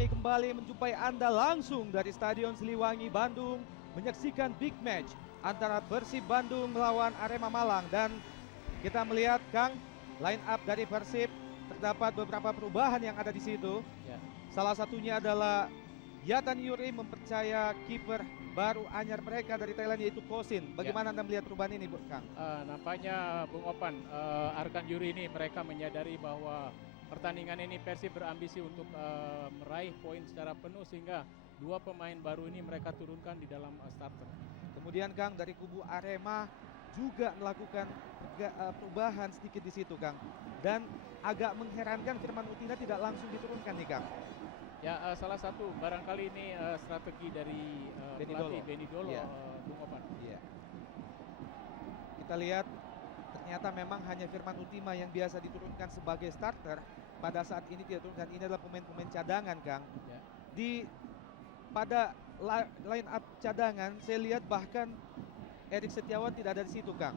kami kembali menjumpai Anda langsung dari Stadion Siliwangi, Bandung, menyaksikan big match antara Persib Bandung melawan Arema Malang. Dan kita melihat, Kang, line up dari Persib terdapat beberapa perubahan yang ada di situ. Ya. Salah satunya adalah Yatan Yuri mempercaya kiper baru anyar mereka dari Thailand, yaitu Kosin. Bagaimana Anda melihat perubahan ini, Kang? Nampaknya Bung Opan, Arkan Yuri ini mereka menyadari bahwa pertandingan ini Persib berambisi untuk meraih poin secara penuh, sehingga dua pemain baru ini mereka turunkan di dalam starter. Kemudian, Kang, dari kubu Arema juga melakukan perubahan sedikit di situ, Kang. Dan agak mengherankan Firman Utina tidak langsung diturunkan nih, Kang. Ya, salah satu barangkali ini strategi dari pelatih Benny Dolo, ya. Bung Opan. Iya. Kita lihat ternyata memang hanya Firman Utima yang biasa diturunkan sebagai starter. Pada saat ini tidak turunkan. Ini adalah pemain-pemain cadangan, Kang. Ya. Pada line up cadangan saya lihat bahkan Erik Setiawan tidak ada di situ, Kang.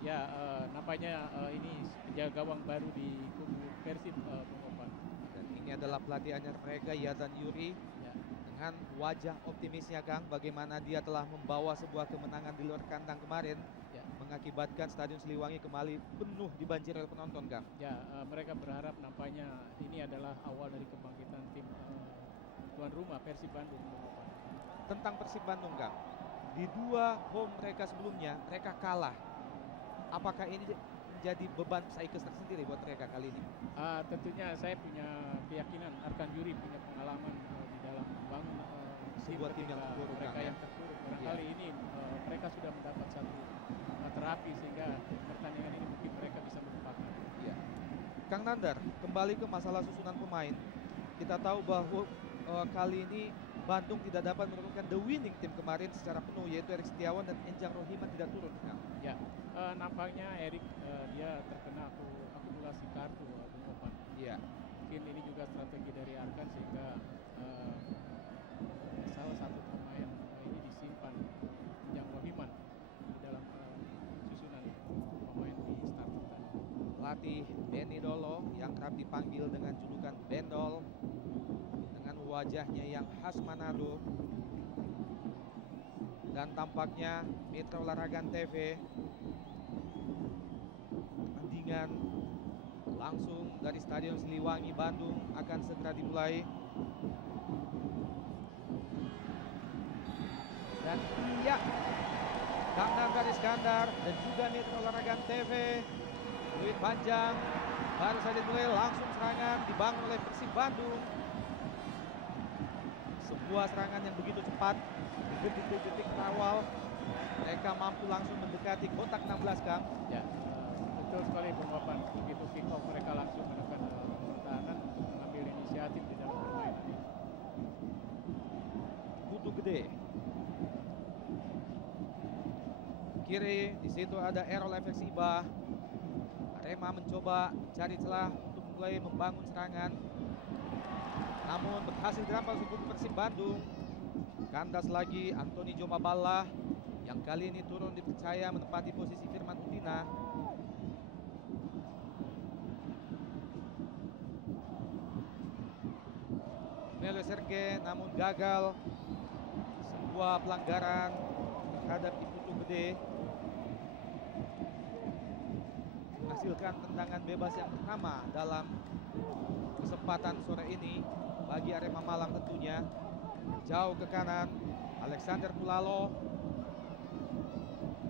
Ya, nampaknya ini penjaga gawang baru di kubu Persib, Bung Opan. Dan ini adalah pelatih anyar mereka, Yatan Yuri. Ya. Dengan wajah optimisnya, Kang, bagaimana dia telah membawa sebuah kemenangan di luar kandang kemarin, Ya. mengakibatkan Stadion Siliwangi kembali penuh dibanjiri oleh penonton, Kang. Ya, mereka berharap nampaknya ini adalah awal dari kebangkitan tim tuan rumah Persib Bandung, Bung Opan. Tentang Persib Bandung, Kang, di dua home mereka sebelumnya mereka kalah. Apakah ini menjadi beban psikis tersendiri buat mereka kali ini? Tentunya saya punya keyakinan Arkan Yuri punya pengalaman di dalam membangun sebuah tim yang terpuruk, mereka Kang, yang terpuruk. Barangkali ini mereka sudah mendapat satu terapi, sehingga pertandingan ini mungkin mereka bisa melupakan. Ya. Kang Nandar, kembali ke masalah susunan pemain. Kita tahu bahwa kali ini Bandung tidak dapat menurunkan the winning team kemarin secara penuh, yaitu Erik Setiawan dan Enjang Rohiman tidak turun, Kang. Ya, nampaknya Erik dia terkena akumulasi kartu, Bung Opan. Iya. Mungkin ini juga strategi dari Arkan, sehingga salah satu pemain ini disimpan, Enjang Rohiman, di dalam susunan pemain di starter tadi. Pelatih Benny Dolo yang kerap dipanggil dengan julukan Bendol, dengan wajahnya yang khas Manado, dan tampaknya Mitra Olahraga TV pertandingan langsung dari Stadion Siliwangi, Bandung akan segera dimulai. Dan iya, Kang Nandar Iskandar dan juga Mitra Olahraga TV, duit panjang baru saja dimulai, langsung serangan dibangun oleh Persib Bandung. Sebuah serangan yang begitu cepat di detik-detik awal, mereka mampu langsung mendekati kotak 16, Kang. Ya, betul sekali, Bung Opan. Begitu kick off mereka langsung menekan pertahanan, mengambil inisiatif di dalam permainan ini. Kutu gede. Kiri di situ ada Errol Efeksiba. Arema mencoba cari celah untuk mulai membangun serangan, namun berhasil dirampas oleh Persib Bandung. Kandas lagi Antoni Jomaballa yang kali ini turun dipercaya menempati posisi Firman Utina. Melo Serge namun gagal, sebuah pelanggaran terhadap Iputu Gede, menghasilkan tendangan bebas yang pertama dalam kesempatan sore ini bagi Arema Malang tentunya. Jauh ke kanan Alexander Pulalo,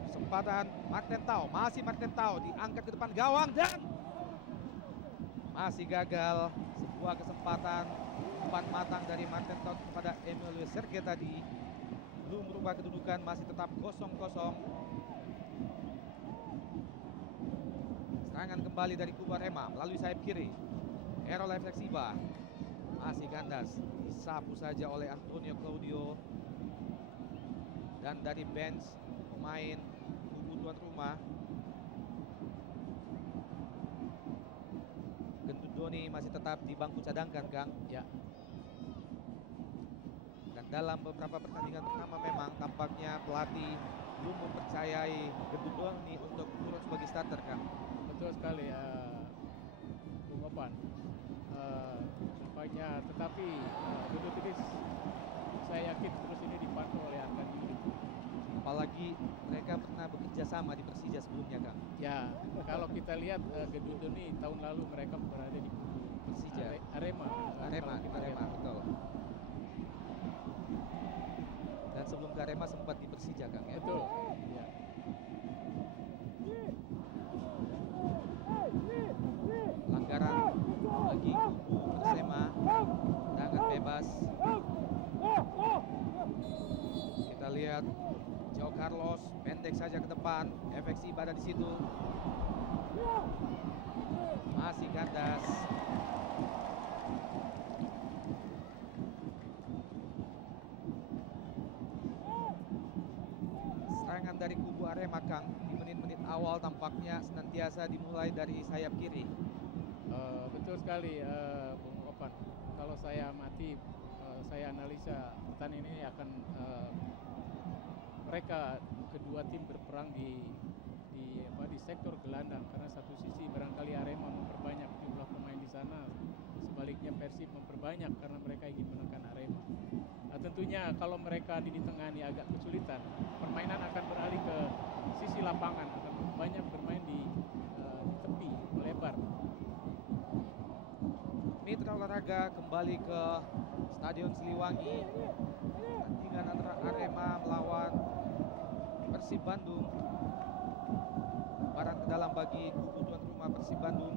kesempatan Marten Tau, masih Marten Tau diangkat ke depan gawang dan masih gagal. Sebuah kesempatan umpan matang dari Marten Tau kepada Emilio Serge tadi belum berubah kedudukan, masih tetap 0-0. Serangan kembali dari kubu Arema melalui sayap kiri. Errol Efeksiba masih kandas, disapu saja oleh Antonio Claudio. Dan dari bench pemain kubu tuan rumah, Gendut Doni masih tetap di bangku cadangkan, Kang. Ya. Dan dalam beberapa pertandingan pertama memang tampaknya pelatih belum mempercayai Gendut Doni untuk turun sebagai starter, Kang. Betul sekali, Bung Opan. Nampaknya Ya, tetapi Gedut ini saya yakin terus ini dipantau oleh Arkan Yuri. Apalagi mereka pernah bekerja sama di Persija sebelumnya, Kang. Ya, kalau kita lihat Gedut ini tahun lalu mereka berada di kubu Persija. Arema. Arema, Kalau kita Arema, lihat. betul. Dan sebelum ke Arema sempat di Persija, Kang, ya. Betul. Ya. Pelanggaran bagi kubu Persema, tendangan bebas. Kita lihat Joe Carlos pendek saja ke depan, efek Iba ada di situ. Masih kandas. Serangan dari kubu Arema, Kang, di menit-menit awal tampaknya senantiasa dimulai dari sayap kiri. Betul sekali, Bung Opan. Kalau saya amati, saya analisa pertandingan ini akan mereka kedua tim berperang di sektor gelandang, karena satu sisi barangkali Arema memperbanyak jumlah pemain di sana, sebaliknya Persib memperbanyak karena mereka ingin menekan Arema. Nah, tentunya kalau mereka di tengah ini agak kesulitan, permainan akan beralih ke sisi lapangan, akan banyak bermain di tepi melebar. Mitra Olahraga kembali ke Stadion Siliwangi. Pertandingan antara Arema melawan Persib Bandung. Lemparan ke dalam bagi kubu tuan rumah Persib Bandung.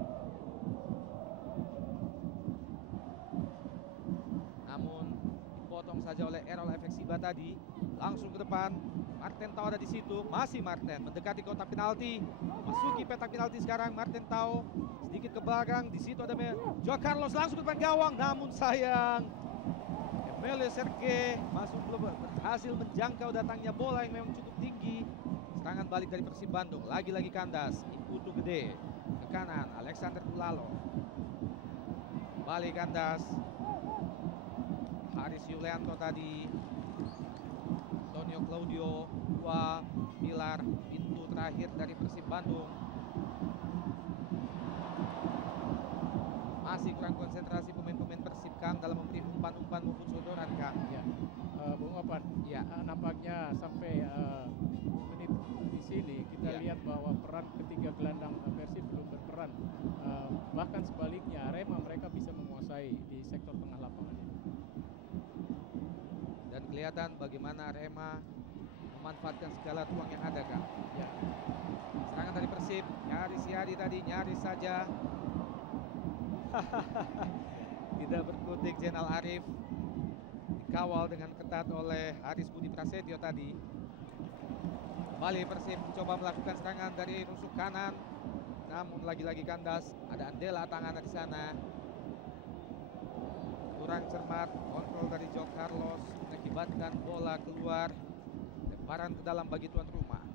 Namun dipotong saja oleh Errol Efeksiba tadi. Langsung ke depan. Martin Tau ada di situ. Masih Martin mendekati kotak penalti. Masuki petak penalti sekarang. Martin Tau sedikit ke belakang. Di situ ada Joe Carlos langsung ke depan gawang. Namun sayang, Emilio Serge masuk belum berhasil menjangkau datangnya bola yang memang cukup tinggi. Serangan balik dari Persib Bandung. Lagi-lagi kandas. Ikutu gede ke kanan. Alexander Ulalo. Balik kandas. Haris Yulianto tadi. Antonio Claudio. Dua pilar pintu terakhir dari Persib Bandung. Masih kurang konsentrasi pemain-pemain Persib, Kang, dalam memberi umpan-umpan maupun sodoran, Kang. Ya, Bung Opan. Ya. Nampaknya sampai menit di sini kita Ya. lihat bahwa peran ketiga gelandang Persib belum berperan. Bahkan sebaliknya Arema mereka bisa menguasai di sektor tengah lapangan ini. Dan kelihatan bagaimana Arema memanfaatkan segala ruang yang ada, Kang. Ya. Serangan dari Persib, nyaris Yadi tadi, nyaris saja. Tidak berkutik Zainal Arif. Dikawal dengan ketat oleh Haris Budi Prasetyo tadi. Kembali Persib mencoba melakukan serangan dari rusuk kanan. Namun lagi-lagi kandas. Ada Andela Tangana di sana. Kurang cermat, kontrol dari Joe Carlos mengakibatkan bola keluar. Lemparan ke dalam bagi tuan rumah.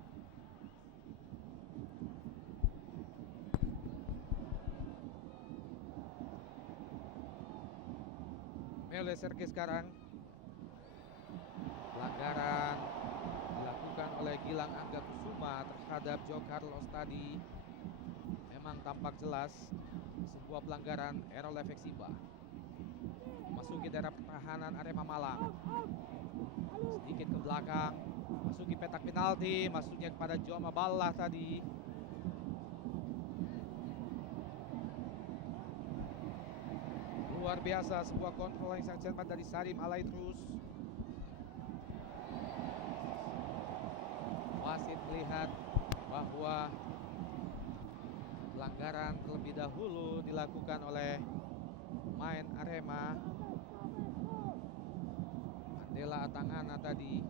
Oleh Sergei sekarang. Pelanggaran dilakukan oleh Gilang Angga Kusuma terhadap Joe Carlos tadi. Memang tampak jelas sebuah pelanggaran. Errol Efeksiba masuki daerah pertahanan Arema Malang. Sedikit ke belakang, masuki petak penalti, masuknya kepada Joe Maballah tadi. Luar biasa, sebuah kontrol yang sangat cermat dari Sarim Alaitrus. Wasit melihat bahwa pelanggaran terlebih dahulu dilakukan oleh pemain Arema. Andela Atangana tadi.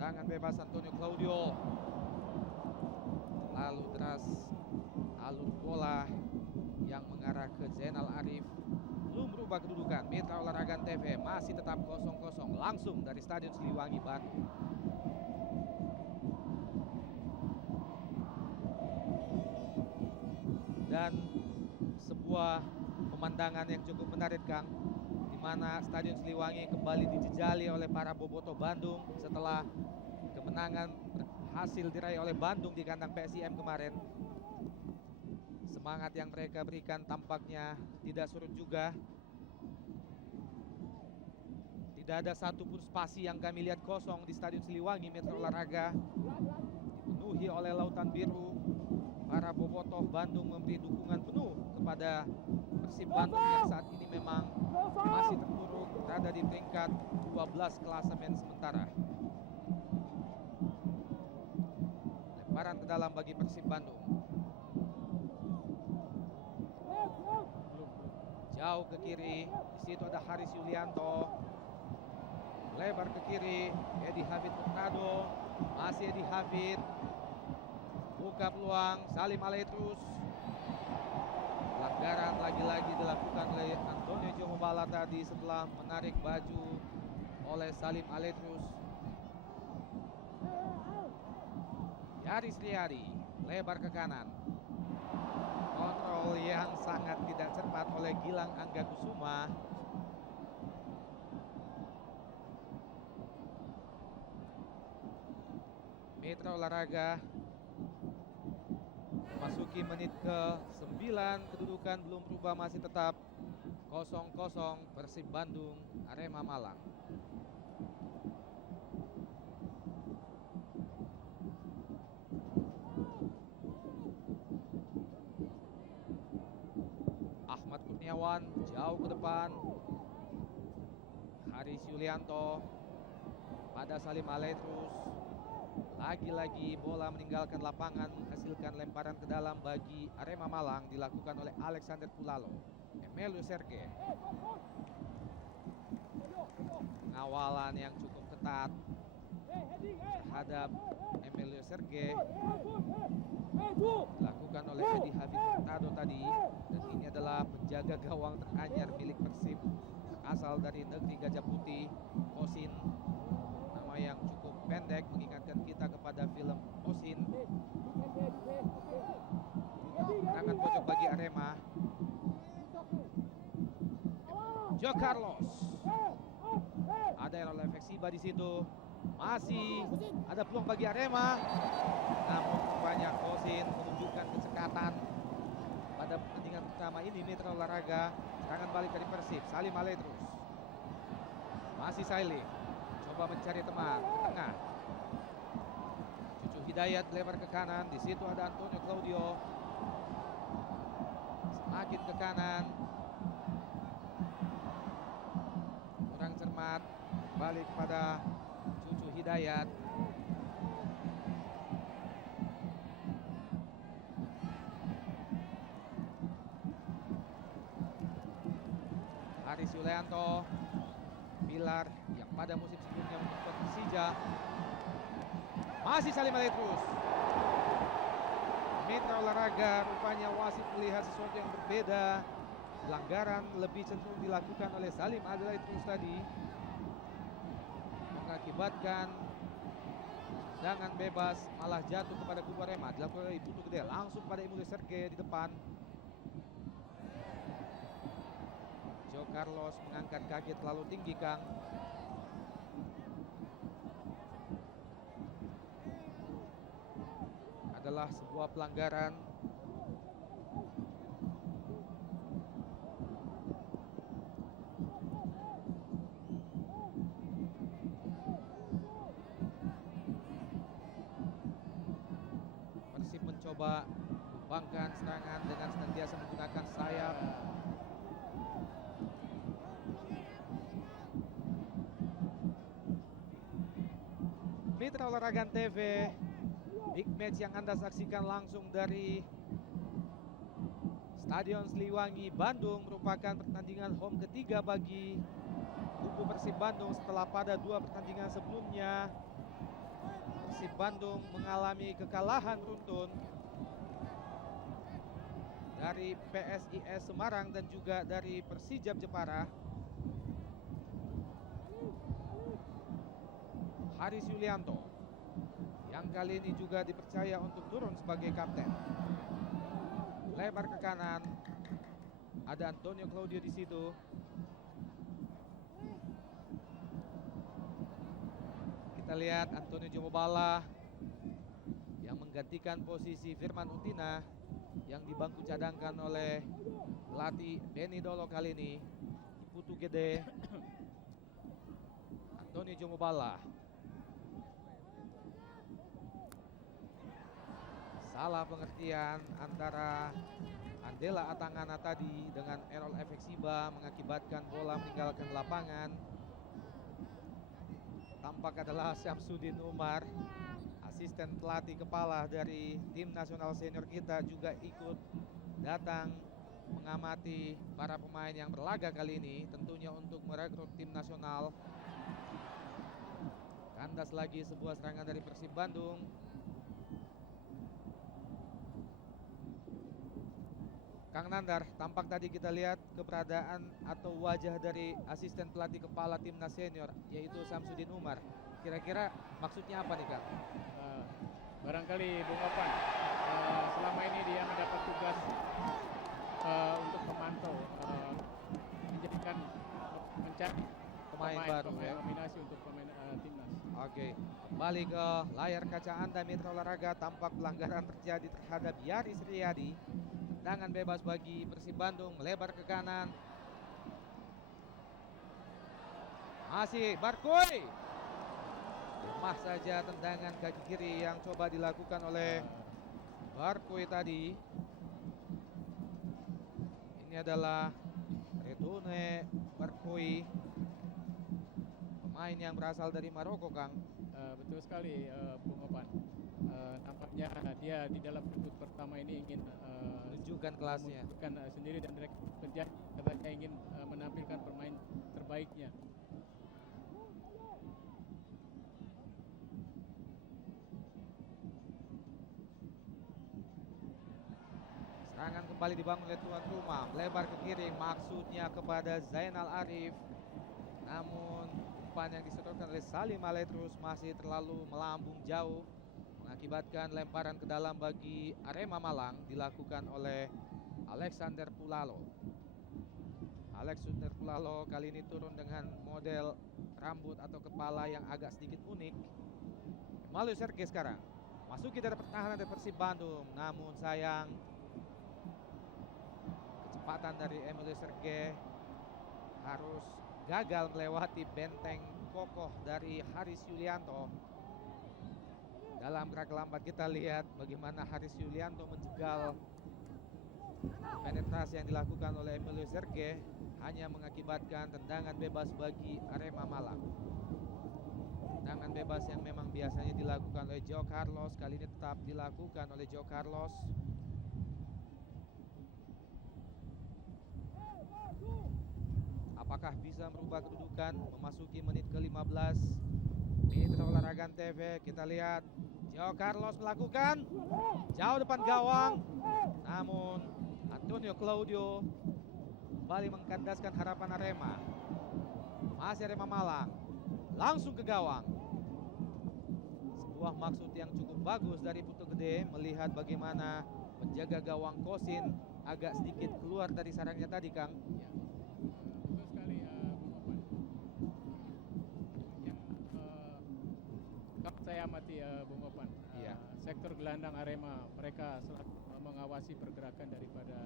Tangan bebas Antonio Claudio. Lalu deras alur bola yang mengarah ke Zainal Arif. Belum berubah kedudukan. Mitra Olahraga TV masih tetap 0-0 langsung dari Stadion Siliwangi, Bandung. Dan sebuah pemandangan yang cukup menarik, Kang, di mana Stadion Siliwangi kembali dijejali oleh para bobotoh Bandung setelah kemenangan berhasil diraih oleh Bandung di kandang PSIM kemarin. Semangat yang mereka berikan tampaknya tidak surut juga. Tidak ada satupun spasi yang kami lihat kosong di Stadion Siliwangi Metro Olahraga. Dipenuhi oleh lautan biru. Para bobotoh Bandung memberi dukungan penuh kepada Persib Bandung yang saat ini memang masih terpuruk berada di peringkat 12 klasemen sementara. Lemparan ke dalam bagi Persib Bandung. Jauh ke kiri, di situ ada Haris Yulianto. Lebar ke kiri, Edi Hafid Hurtado. Masih Edi Hafid. Buka peluang, Salim Aletrus. Pelanggaran lagi-lagi dilakukan oleh Antonio Jomobala tadi setelah menarik baju oleh Salim Aletrus. Yaris Riyadi, lebar ke kanan. Kontrol yang sangat tidak cermat oleh Gilang Angga Kusuma. Mitra Olahraga memasuki menit ke-9, kedudukan belum berubah, masih tetap 0-0 Persib Bandung Arema Malang. Ahmad Kurniawan jauh ke depan. Haris Yulianto pada Salim Aletrus. Lagi-lagi bola meninggalkan lapangan, menghasilkan lemparan ke dalam bagi Arema Malang, dilakukan oleh Alexander Pulalo. Emilio Serge. Pengawalan yang cukup ketat terhadap Emilio Serge dilakukan oleh Edi Hafid Hurtado tadi. Dan ini adalah penjaga gawang teranyar milik Persib, asal dari negeri Gajah Putih, Kosin. Nama yang cukup pendek mengingatkan kita kepada film Osin. Tangan pojok bagi Arema. Jo Carlos. Ada Errol Efeksiba di situ. Masih ada peluang bagi Arema. Namun banyak Kosin menunjukkan kecekatan pada pertandingan pertama ini Mitra Olahraga. Serangan balik dari Persib, Salim Aletrus. Masih Saili. Coba mencari teman ke tengah. Cucu Hidayat lebar ke kanan. Di situ ada Antonio Claudio. Semakin ke kanan. Kurang cermat. Balik pada Cucu Hidayat. Haris Yulianto, pilar yang pada musim sebelumnya membuat Persija. Masih Salim Aletrus. Mitra Olahraga rupanya wasit melihat sesuatu yang berbeda. Pelanggaran lebih cenderung dilakukan oleh Salim Aletrus tadi, mengakibatkan tendangan bebas malah jatuh kepada kubu Arema. Dilakukan oleh Putu Gede langsung pada Emilio Serge di depan. Jo Carlos mengangkat kaki terlalu tinggi, Kang. Adalah sebuah pelanggaran. Persib mencoba kembangkan serangan dengan senantiasa menggunakan sayap. Mitra Olahraga TV, big match yang Anda saksikan langsung dari Stadion Siliwangi Bandung merupakan pertandingan home ketiga bagi kubu Persib Bandung setelah pada dua pertandingan sebelumnya Persib Bandung mengalami kekalahan beruntun dari PSIS Semarang dan juga dari Persijap Jepara. Haris Yulianto yang kali ini juga dipercaya untuk turun sebagai kapten. Lebar ke kanan. Ada Antonio Claudio di situ. Kita lihat Antonio Jomobala yang menggantikan posisi Firman Utina. yang di bangku cadangkan oleh pelatih Benny Dolo kali ini. Putu Gede, Antoni Jomobala. Salah pengertian antara Andela Atangana tadi dengan Errol Efeksiba mengakibatkan bola meninggalkan lapangan. Tampak adalah Syamsuddin Umar, asisten pelatih kepala dari tim nasional senior kita, juga ikut datang mengamati para pemain yang berlaga kali ini, tentunya untuk merekrut tim nasional. Kandas lagi sebuah serangan dari Persib Bandung. Kang Nandar, tampak tadi kita lihat keberadaan atau wajah dari asisten pelatih kepala timnas senior, yaitu Syamsuddin Umar. Kira-kira maksudnya apa nih, Kang? Barangkali Bung Opan, selama ini dia mendapat tugas untuk memantau, menjadikan mencari Pemain baru pemain ya. nominasi untuk pemain timnas. Oke, kembali ke layar kaca Anda Mitra Olahraga. Tampak pelanggaran terjadi terhadap Yaris Riyadi. Tendangan bebas bagi Persib Bandung, melebar ke kanan. Masih Barkoi. Lemah saja tendangan kaki kiri yang coba dilakukan oleh Barkoi tadi. Ini adalah Redone Barkoi, pemain yang berasal dari Maroko, Kang. Betul sekali, Bung Opan. Tampaknya dia di dalam debut pertama ini ingin Menunjukkan kelasnya. menunjukkan sendiri dan direct penjajah, katanya ingin menampilkan pemain terbaiknya. Serangan kembali dibangun oleh tuan rumah, melebar ke kiri, maksudnya kepada Zainal Arif. Namun umpan yang disedotkan oleh Salim Aletrus masih terlalu melambung jauh, mengakibatkan lemparan ke dalam bagi Arema Malang dilakukan oleh Alexander Pulalo. Alexander Pulalo kali ini turun dengan model rambut atau kepala yang agak sedikit unik. Emilio Serge sekarang masuki dari pertahanan dari Persib Bandung, namun sayang kecepatan dari Emilio Serge harus gagal melewati benteng kokoh dari Haris Yulianto. Dalam gerak lambat kita lihat bagaimana Haris Yulianto menjegal penetrasi yang dilakukan oleh Emilio Serge, hanya mengakibatkan tendangan bebas bagi Arema Malang. Tendangan bebas yang memang biasanya dilakukan oleh Joe Carlos, kali ini tetap dilakukan oleh Joe Carlos. Apakah bisa merubah kedudukan memasuki menit ke-15? Mitra Olahraga TV, kita lihat Joe Carlos melakukan jauh depan gawang, namun Antonio Claudio kembali mengkandaskan harapan Arema. Masih Arema Malang, langsung ke gawang. Sebuah maksud yang cukup bagus dari Putu Gede, melihat bagaimana penjaga gawang Kosin agak sedikit keluar dari sarangnya tadi, Kang. Betul sekali, Bung Opan. Yang kalau saya amati, Bung Opan, Iya. sektor gelandang Arema, mereka selalu mengawasi pergerakan daripada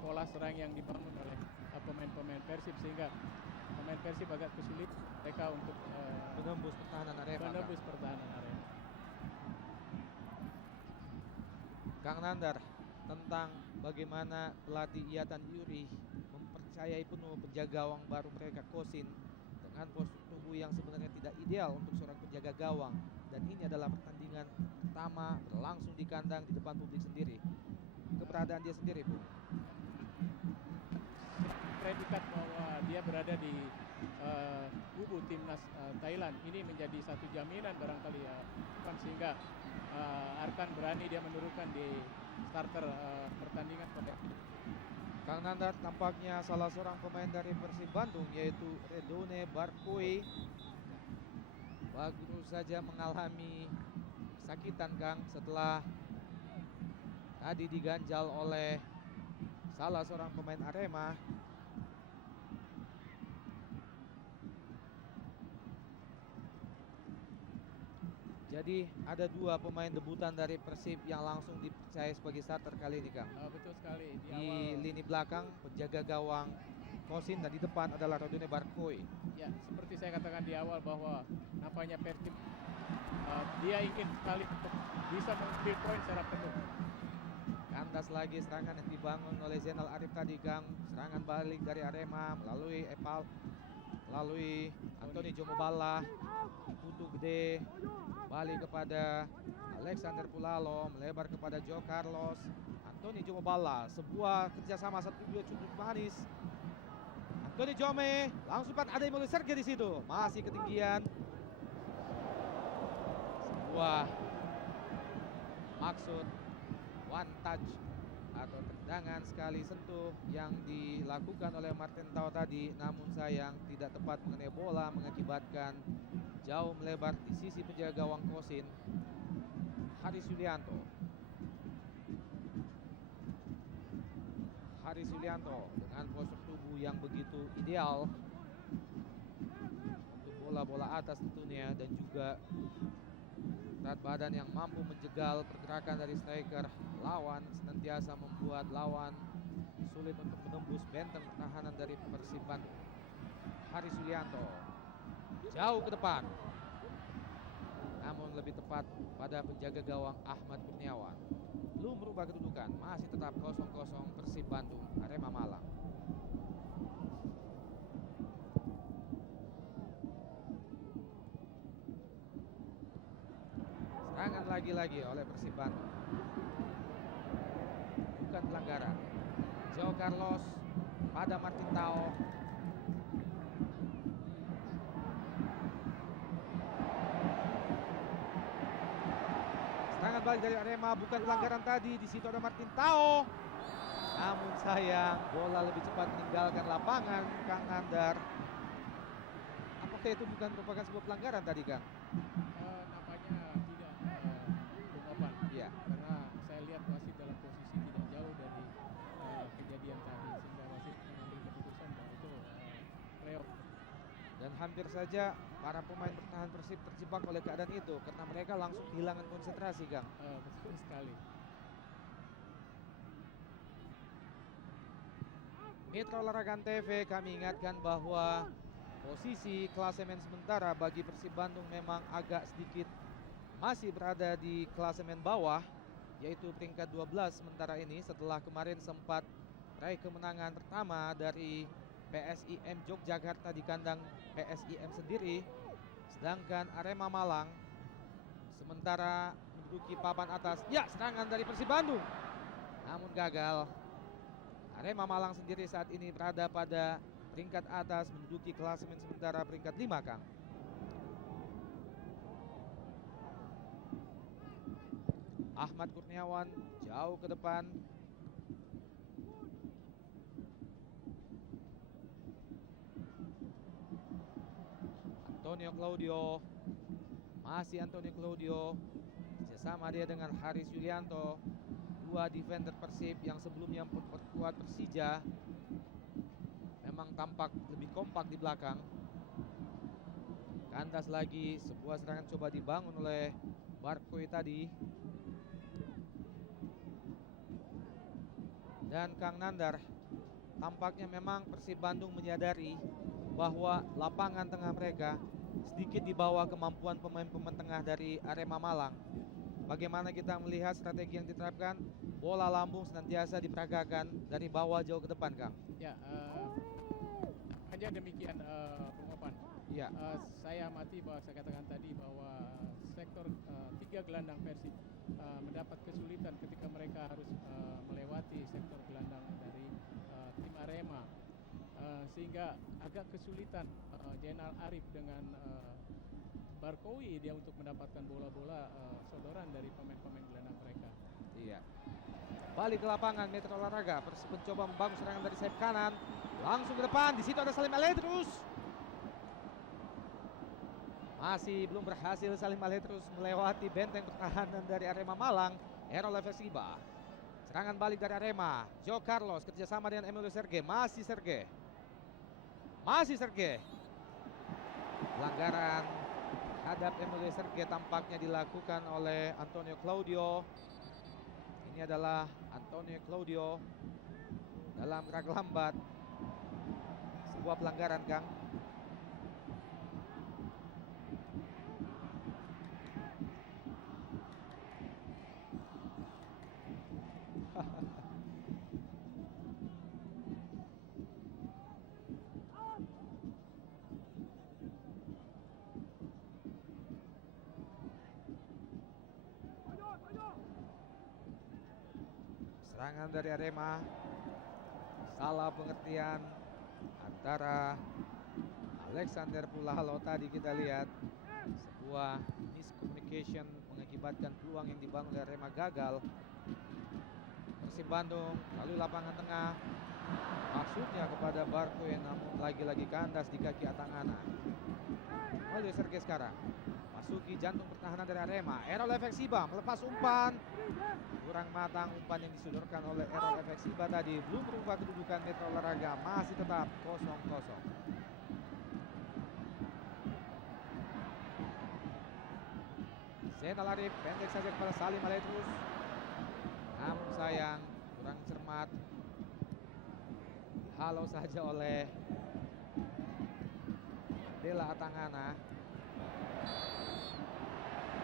pola serang yang dibangun oleh pemain-pemain Persib, sehingga pemain Persib agak kesulit mereka untuk Menembus pertahanan Arema, Kang. menembus pertahanan Arema. Kang Nandar, tentang bagaimana pelatih Iyatan Yuri mempercayai penuh penjaga gawang baru mereka Kosin dengan postur tubuh yang sebenarnya tidak ideal untuk seorang penjaga gawang, dan ini adalah pertandingan pertama berlangsung di kandang di depan publik sendiri. Keberadaan dia sendiri, Bu. Predikat bahwa dia berada di kubu timnas Thailand ini menjadi satu jaminan barangkali, sehingga Arkan berani dia menurunkan di starter pertandingan pada Kang Nandar, tampaknya salah seorang pemain dari Persib Bandung yaitu Redone Barkoi baru saja mengalami kesakitan, Kang, setelah tadi diganjal oleh salah seorang pemain Arema. Jadi ada 2 pemain debutan dari Persib yang langsung dipercaya sebagai starter kali ini, Kang. Betul sekali di Di awal. lini belakang penjaga gawang Kosin dan di depan adalah Rodone Barkoi. Ya, seperti saya katakan di awal bahwa nampaknya Persib dia ingin sekali untuk bisa mengambil poin secara penuh. Kandas lagi serangan yang dibangun oleh Zainal Arif tadi, Kang. Serangan balik dari Arema melalui Antoni Jomobala. Putu gede balik kepada Alexander Pulalo, melebar kepada Joe Carlos. Antoni Jomobala, sebuah kerjasama 1-2 cukup manis. Antoni Jome langsung ada Emilio Serge di situ, masih ketinggian. Sebuah maksud one touch atau tendangan sekali sentuh yang dilakukan oleh Martin Tau tadi, namun sayang tidak tepat mengenai bola, mengakibatkan jauh melebar di sisi penjaga gawang Kosin, Haris Yulianto. Haris Yulianto dengan postur tubuh yang begitu ideal untuk bola-bola atas tentunya, dan juga berat badan yang mampu menjegal pergerakan dari striker lawan, senantiasa membuat lawan sulit untuk menembus benteng pertahanan dari Persib Bandung. Haris Yulianto jauh ke depan, namun lebih tepat pada penjaga gawang Ahmad Kurniawan. Belum berubah kedudukan, masih tetap 0-0 Persib Bandung Arema Malang. Serangan lagi-lagi oleh Persib Bandung, bukan pelanggaran. Joe Carlos pada Martin Tao. Serangan balik dari Arema, bukan pelanggaran tadi. Di situ ada Martin Tao. Namun sayang, bola lebih cepat meninggalkan lapangan, Kang Nandar. Apakah itu bukan merupakan sebuah pelanggaran tadi, Kang? Nampaknya tidak, Bung Opan. Iya. Karena saya lihat wasit dalam posisi tidak jauh dari kejadian tadi, sehingga wasit mengambil keputusan bahwa itu playoff. Dan hampir saja para pemain bertahan Persib terjebak oleh keadaan itu karena mereka langsung kehilangan konsentrasi, Kang. Betul sekali. Mitra Olahraga TV, kami ingatkan bahwa posisi klasemen sementara bagi Persib Bandung memang agak sedikit masih berada di klasemen bawah, yaitu peringkat 12 sementara ini setelah kemarin sempat meraih kemenangan pertama dari PSIM Yogyakarta di kandang PSIM sendiri. Sedangkan Arema Malang sementara menduduki papan atas. Ya, serangan dari Persib Bandung, namun gagal. Arema Malang sendiri saat ini berada pada peringkat atas, menduduki klasemen sementara peringkat 5, Kang. Ahmad Kurniawan jauh ke depan. Antonio Claudio, masih Antonio Claudio, kerjasama dia dengan Haris Yulianto, dua defender Persib yang sebelumnya memperkuat Persija, memang tampak lebih kompak di belakang. Kandas lagi, sebuah serangan coba dibangun oleh Barkoi tadi. Dan Kang Nandar, tampaknya memang Persib Bandung menyadari bahwa lapangan tengah mereka sedikit di bawah kemampuan pemain-pemain tengah dari Arema Malang. Bagaimana kita melihat strategi yang diterapkan? Bola lambung senantiasa diperagakan dari bawah jauh ke depan, Kang. Ya, hanya demikian, Bung Opan. Ya. Saya amati bahwa saya katakan tadi bahwa sektor tiga gelandang Persib mendapat kesulitan ketika mereka harus melewati sektor gelandang dari tim Arema, sehingga agak kesulitan Zainal Arif dengan Barkoi dia untuk mendapatkan bola-bola sodoran dari pemain-pemain gelandang mereka. Iya. Balik ke lapangan Mitra Olahraga, Persib mencoba membangun serangan dari sayap kanan, langsung ke depan. Di situ ada Salim Aledrus. Masih belum berhasil Salim Aledrus melewati benteng pertahanan dari Arema Malang. Errol Efesiba. Serangan balik dari Arema. Joe Carlos kerjasama dengan Emilio Serge. Masih Serge. Pelanggaran terhadap Emilio Serge tampaknya dilakukan oleh Antonio Claudio. Ini adalah Antonio Claudio dalam gerak lambat. Sebuah pelanggaran, Kang. Serangan dari Arema. Salah pengertian antara Alexander Pulalo tadi kita lihat. Sebuah miscommunication mengakibatkan peluang yang dibangun dari Arema gagal. Persib Bandung lalu lapangan tengah. Maksudnya kepada Barcoe, namun lagi-lagi kandas di kaki Atangana. Emilio Serge sekarang masuki jantung pertahanan dari Arema. Errol Efeksiba melepas umpan. Kurang matang umpan yang disodorkan oleh Errol Efeksiba tadi. Belum berubah kedudukan Mitra Olahraga, masih tetap 0-0. Zainal Arif pendek saja kepada Salim Aletrus. Namun sayang, kurang cermat. Dihalau saja oleh Dela Atangana.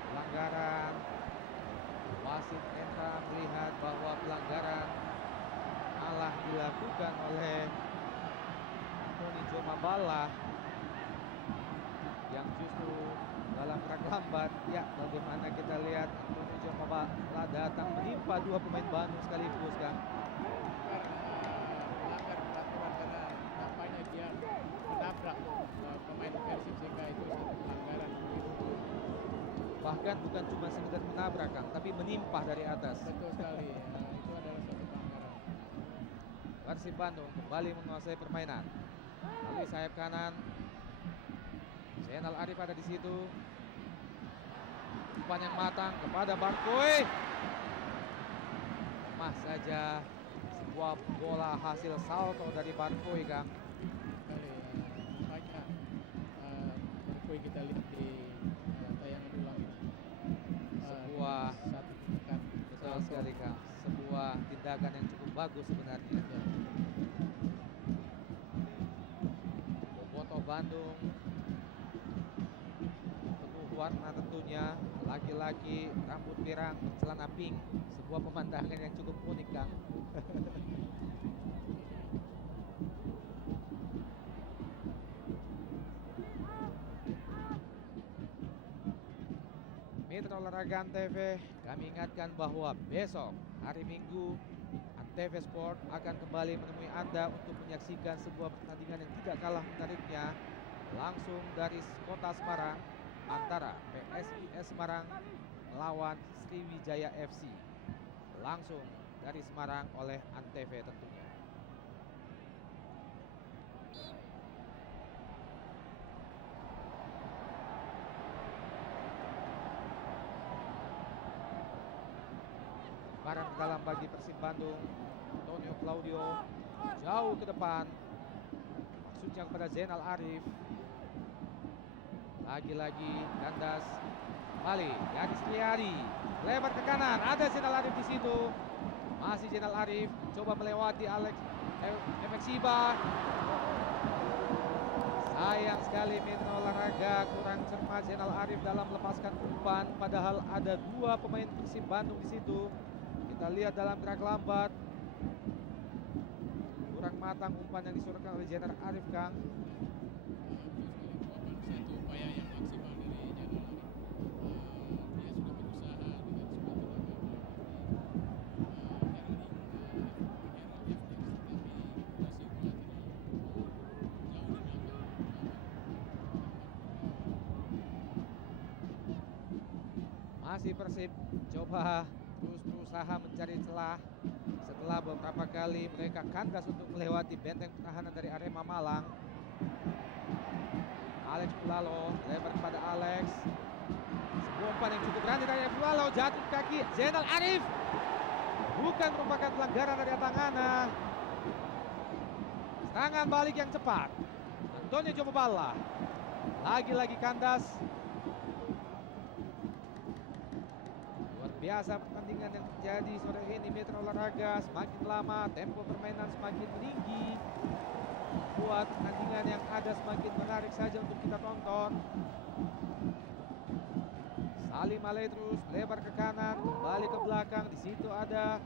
Pelanggaran. Wasit Endra melihat bahwa pelanggaran malah dilakukan oleh Antoni Jomabala yang justru dalam gerak lambat. Ya, bagaimana kita lihat Antoni Jomabala datang menimpa dua pemain Bandung sekaligus, Kang. Melanggar peraturan karena nampaknya dia menabrak pemain Persib sehingga itu satu pelanggaran. Bahkan bukan cuma sekedar menabrak, Kang, tapi menimpa dari atas. Betul sekali, itu adalah satu pelanggaran. Persib Bandung kembali menguasai permainan. Lalu sayap kanan. Zainal Arif ada di situ. Umpan yang matang kepada Barcoe. Lemah saja. Sebuah bola hasil salto dari Barcoe, Kang. Sekali, nampaknya Barcoe kita lihat di tayangan ulang ini. Sebuah Satu tindakan betul sekali, Kang. Sebuah tindakan yang cukup bagus sebenarnya. Ya. Bobotoh Bandung penuh warna tentunya. Laki-laki rambut pirang, celana pink. Sebuah pemandangan yang cukup unik, Kang. Mitra Olahraga Antv, kami ingatkan bahwa besok hari Minggu Antv Sport akan kembali menemui Anda untuk menyaksikan sebuah pertandingan yang tidak kalah menariknya langsung dari kota Semarang antara PSIS Semarang melawan Sriwijaya FC, langsung dari Semarang oleh Antv tentunya. Barang dalam bagi Persib Bandung. Antonio Claudio jauh ke depan, maksudnya kepada Zainal Arif. Lagi-lagi kandas kembali Yanis Riyadi, lebar ke kanan, ada Zainal Arif di situ. Masih Zainal Arif coba melewati Alex Efeksiba. Sayang sekali Mitra Olahraga kurang cermat Zainal Arif dalam melepaskan umpan, padahal ada dua pemain Persib Bandung di situ. Kita lihat dalam gerak lambat, kurang matang umpan yang disodorkan oleh Zainal Arif, Kang. Satu upaya yang maksimal dari Zainal Arif. Dia sudah berusaha dengan sebuah tendangan Masih Persib coba terus berusaha mencari celah setelah beberapa kali mereka kandas untuk melewati benteng pertahanan dari Arema Malang. Alex Pulalo lebar kepada Alex. Sebuah umpan yang cukup berani dari Pulalo, jatuh di kaki Zainal Arif. Bukan merupakan pelanggaran dari Atangana. Serangan balik yang cepat. Antonio Jomabala lagi-lagi kandas. Biasa pertandingan yang terjadi sore ini Mitra Olahraga semakin lama tempo permainan semakin tinggi, buat pertandingan yang ada semakin menarik saja untuk kita tonton. Salim Aledrus lebar ke kanan, kembali ke belakang. Di situ ada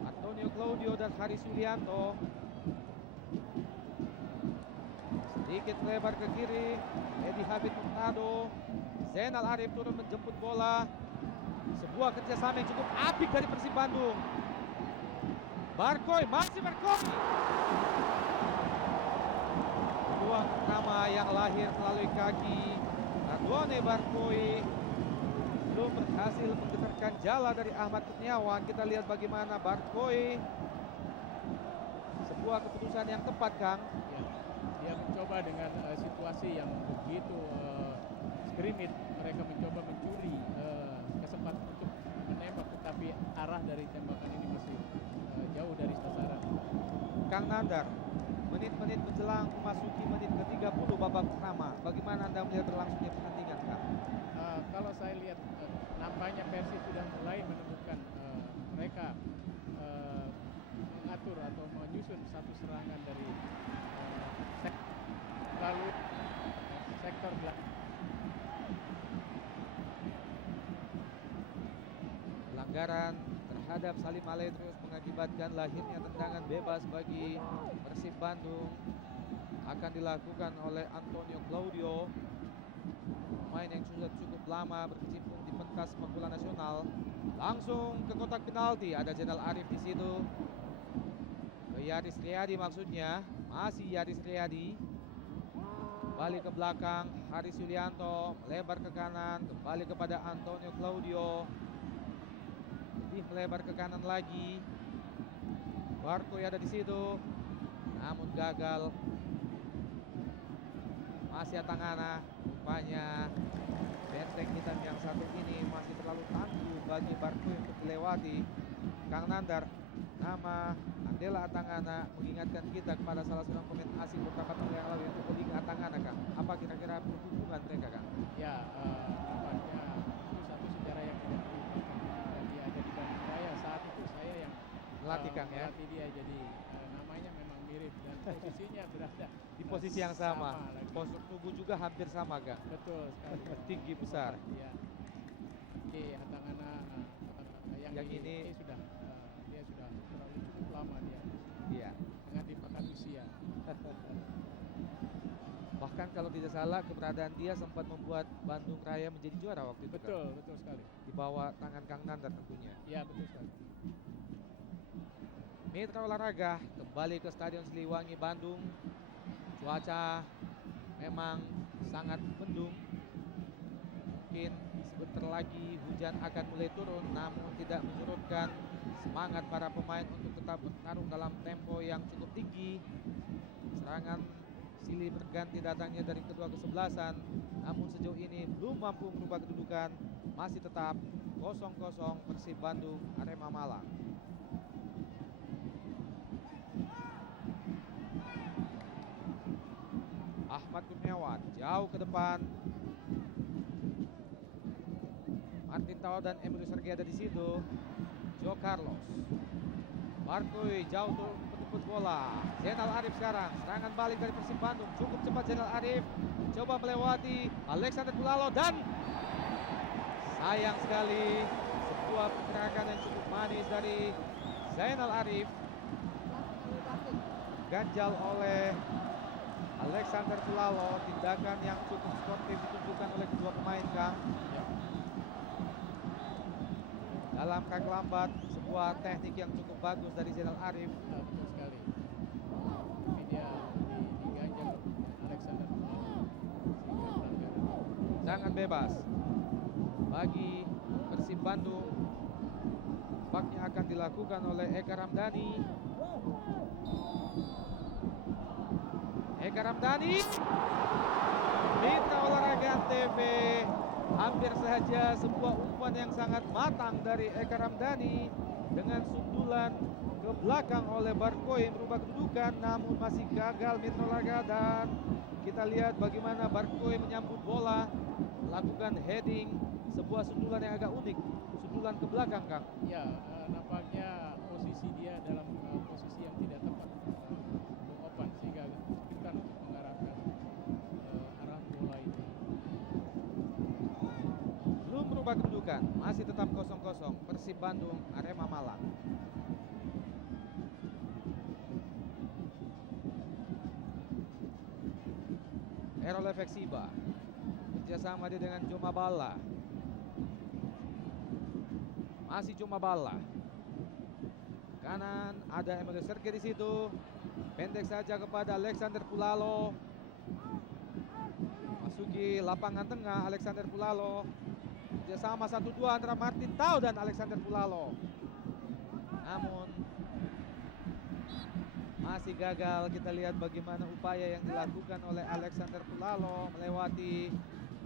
Antonio Claudio dan Haris Yulianto. Sedikit lebar ke kiri, Edi Habib Murtado. Zainal Arif turun menjemput bola. Sebuah kerjasama yang cukup apik dari Persib Bandung. Barkoy, masih Barkoy. Peluang pertama yang lahir melalui kaki Radwane Barkoy belum berhasil menggetarkan jala dari Ahmad Kurniawan. Kita lihat bagaimana Barkoy, sebuah keputusan yang tepat, Kang. Ya, dia mencoba dengan situasi yang begitu skrimmit, mereka mencoba mencuri kesempatan untuk menembak, tetapi arah dari tembakan ini masih jauh dari sasaran. Kang Nandar, menit-menit menjelang memasuki menit ke-30 babak pertama, bagaimana Anda melihat berlangsungnya pertandingan, Kang? Kalau saya lihat nampaknya Persib sudah mulai menemukan mereka mengatur atau menyusun satu serangan dari lalu sektor belakang. Pelanggaran terhadap Salim Aledrus mengakibatkan lahirnya tendangan bebas bagi Persib Bandung. Akan dilakukan oleh Antonio Claudio, pemain yang sudah cukup lama berkecimpung di pentas sepak bola nasional. Langsung ke kotak penalti, ada Zainal Arif di situ. Ke Yaris Riyadi maksudnya, masih Yaris Riyadi. Kembali ke belakang, Haris Yulianto melebar ke kanan, kembali kepada Antonio Claudio. Lebih melebar ke kanan lagi. Barkoy ada di situ, namun gagal. Masih Atangana, rupanya benteng hitam yang satu ini masih terlalu tangguh bagi Barkoy untuk dilewati. Kang Nandar, nama Andela Atangana mengingatkan kita kepada salah seorang pemain asing beberapa tahun yang lalu, yaitu Oding Atangana, Kang. Apa kira-kira perhubungan mereka, Kang? Ya, nampaknya itu satu sejarah yang tidak terlupakan. Dan dia ada di Bandung Raya saat itu saya yang Melatih, Kang, ya? melatih dia, jadi namanya memang mirip dan posisinya berada Di posisi yang sama. lagi. Postur tubuh juga hampir sama, Kang. Betul sekali. Tinggi besar. Ya. Oke, Atangana yang ini sudah dia sudah terlalu cukup lama dia Iya. dengan dimakan usia. Bahkan kalau tidak salah keberadaan dia sempat membuat Bandung Raya menjadi juara waktu itu, Kang. Betul, betul sekali. Di bawah tangan Kang Nandar tentunya. Ya, betul sekali. Mitra Olahraga kembali ke Stadion Siliwangi Bandung. Cuaca memang sangat mendung. Mungkin sebentar lagi hujan akan mulai turun, namun tidak menyurutkan semangat para pemain untuk tetap bertarung dalam tempo yang cukup tinggi. Serangan silih berganti datangnya dari kedua kesebelasan, namun sejauh ini belum mampu merubah kedudukan. Masih tetap 0-0 Persib Bandung Arema Malang. Ahmad Kurniawan jauh ke depan. Martin Tau dan Emilio Sergei ada di situ. Joe Carlos. Barkoy jauh turun menjemput bola. Zainal Arif sekarang. Serangan balik dari Persib Bandung. Cukup cepat Zainal Arif. Coba melewati Alexander Bulalo dan sayang sekali sebuah pergerakan yang cukup manis dari Zainal Arif. Ganjal oleh Alexander Bulalo. Tindakan yang cukup sportif ditunjukkan oleh kedua pemain, Kang. Ya. Dalam kaki lambat, sebuah teknik yang cukup bagus dari Zainal Arif. Betul sekali. Tapi dia diganjal Alexander Bulalo sehingga pelanggaran. Tendangan bebas bagi Persib Bandung. Tampaknya akan dilakukan oleh Eka Ramdhani. Eka Ramdhani. Mitra Olahraga TV. Hampir saja sebuah umpan yang sangat matang dari Eka Ramdhani dengan sundulan ke belakang oleh Barkoy merubah kedudukan, namun masih gagal Mitra Olahraga. Dan kita lihat bagaimana Barkoy menyambut bola, melakukan heading, sebuah sundulan yang agak unik. pukulan ke belakang, Kang. Ya, nampaknya posisi dia dalam posisi yang tidak tepat, Bung Opan, sehingga kesulitan untuk mengarahkan arah bola itu. Belum berubah kedudukan, masih tetap 0-0. Persib Bandung, Arema Malang. Errol Efeksiba kerjasama dia dengan Joma Bala. Masih Joma Bala. Kanan ada Emilio Serge di situ. Pendek saja kepada Alexander Pulalo. Masuki lapangan tengah Alexander Pulalo. Kerjasama 1-2 antara Martin Tau dan Alexander Pulalo. Namun masih gagal. Kita lihat bagaimana upaya yang dilakukan oleh Alexander Pulalo melewati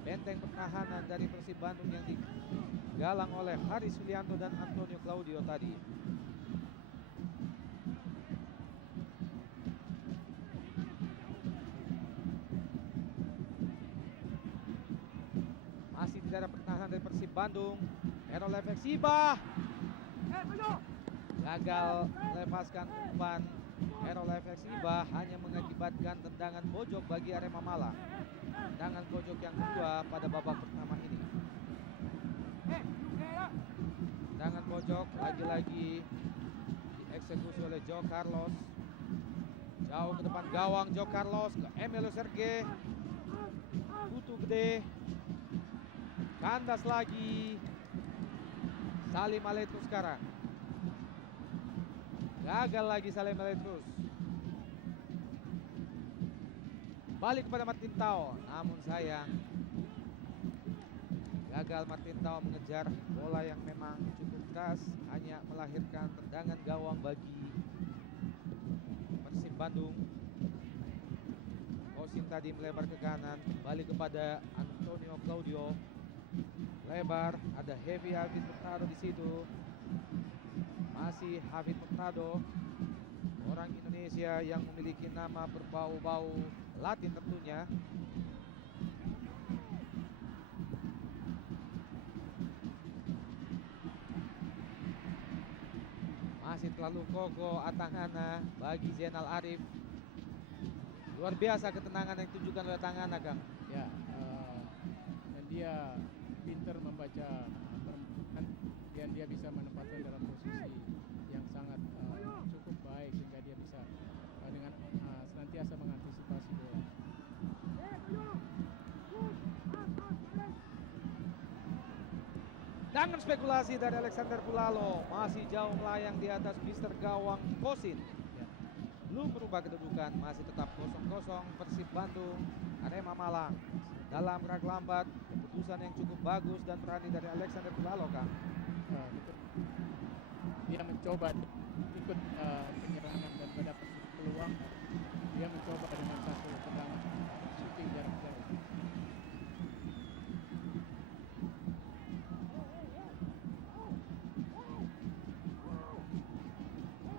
benteng pertahanan dari Persib Bandung yang digalang oleh Haris Sulianto dan Antonio Claudio tadi. Masih tidak ada pertahanan dari Persib Bandung. Errol Efeksiba gagal melepaskan umpan. Errol Efeksiba hanya mengakibatkan tendangan pojok bagi Arema Malang. Tendangan pojok yang kedua pada babak pertama ini. Tendangan pojok lagi-lagi dieksekusi oleh Joe Carlos. Jauh ke depan gawang Joe Carlos ke Emilio Serge. Kutu gede. Kandas lagi. Salim Aletrus sekarang. Gagal lagi Salim Aletrus. Balik kepada Martin Tau. Namun sayang, gagal Martin Tau mengejar bola yang memang cukup keras. Hanya melahirkan tendangan gawang bagi Persib Bandung. Kosim tadi melebar ke kanan. Balik kepada Antonio Claudio. Lebar, ada Heavy Hafid Hurtado di situ. Masih Hafid Hurtado, orang Indonesia yang memiliki nama berbau-bau Latin tentunya. Masih terlalu kokoh Atangana bagi Zainal Arif. Luar biasa ketenangan yang ditunjukkan oleh Atangana, Kang. Ya, dan dia pintar membaca permainan dan dia bisa menempatkan dalam posisi yang sangat cukup baik sehingga dia bisa dengan senantiasa mengantisipasi bola. Dengan spekulasi dari Alexander Pulalo, masih jauh melayang di atas Mister Gawang Kosin. Ya. Belum berubah kedudukan, masih tetap 0-0. Persib Bandung, Arema Malang. Dalam gerak lambat, keputusan yang cukup bagus dan berani dari Alexander Pulalo, Kang. Betul. Dia mencoba ikut penyerangan dan mendapat peluang. Dia mencoba dengan satu tendangan shooting jarak jauh.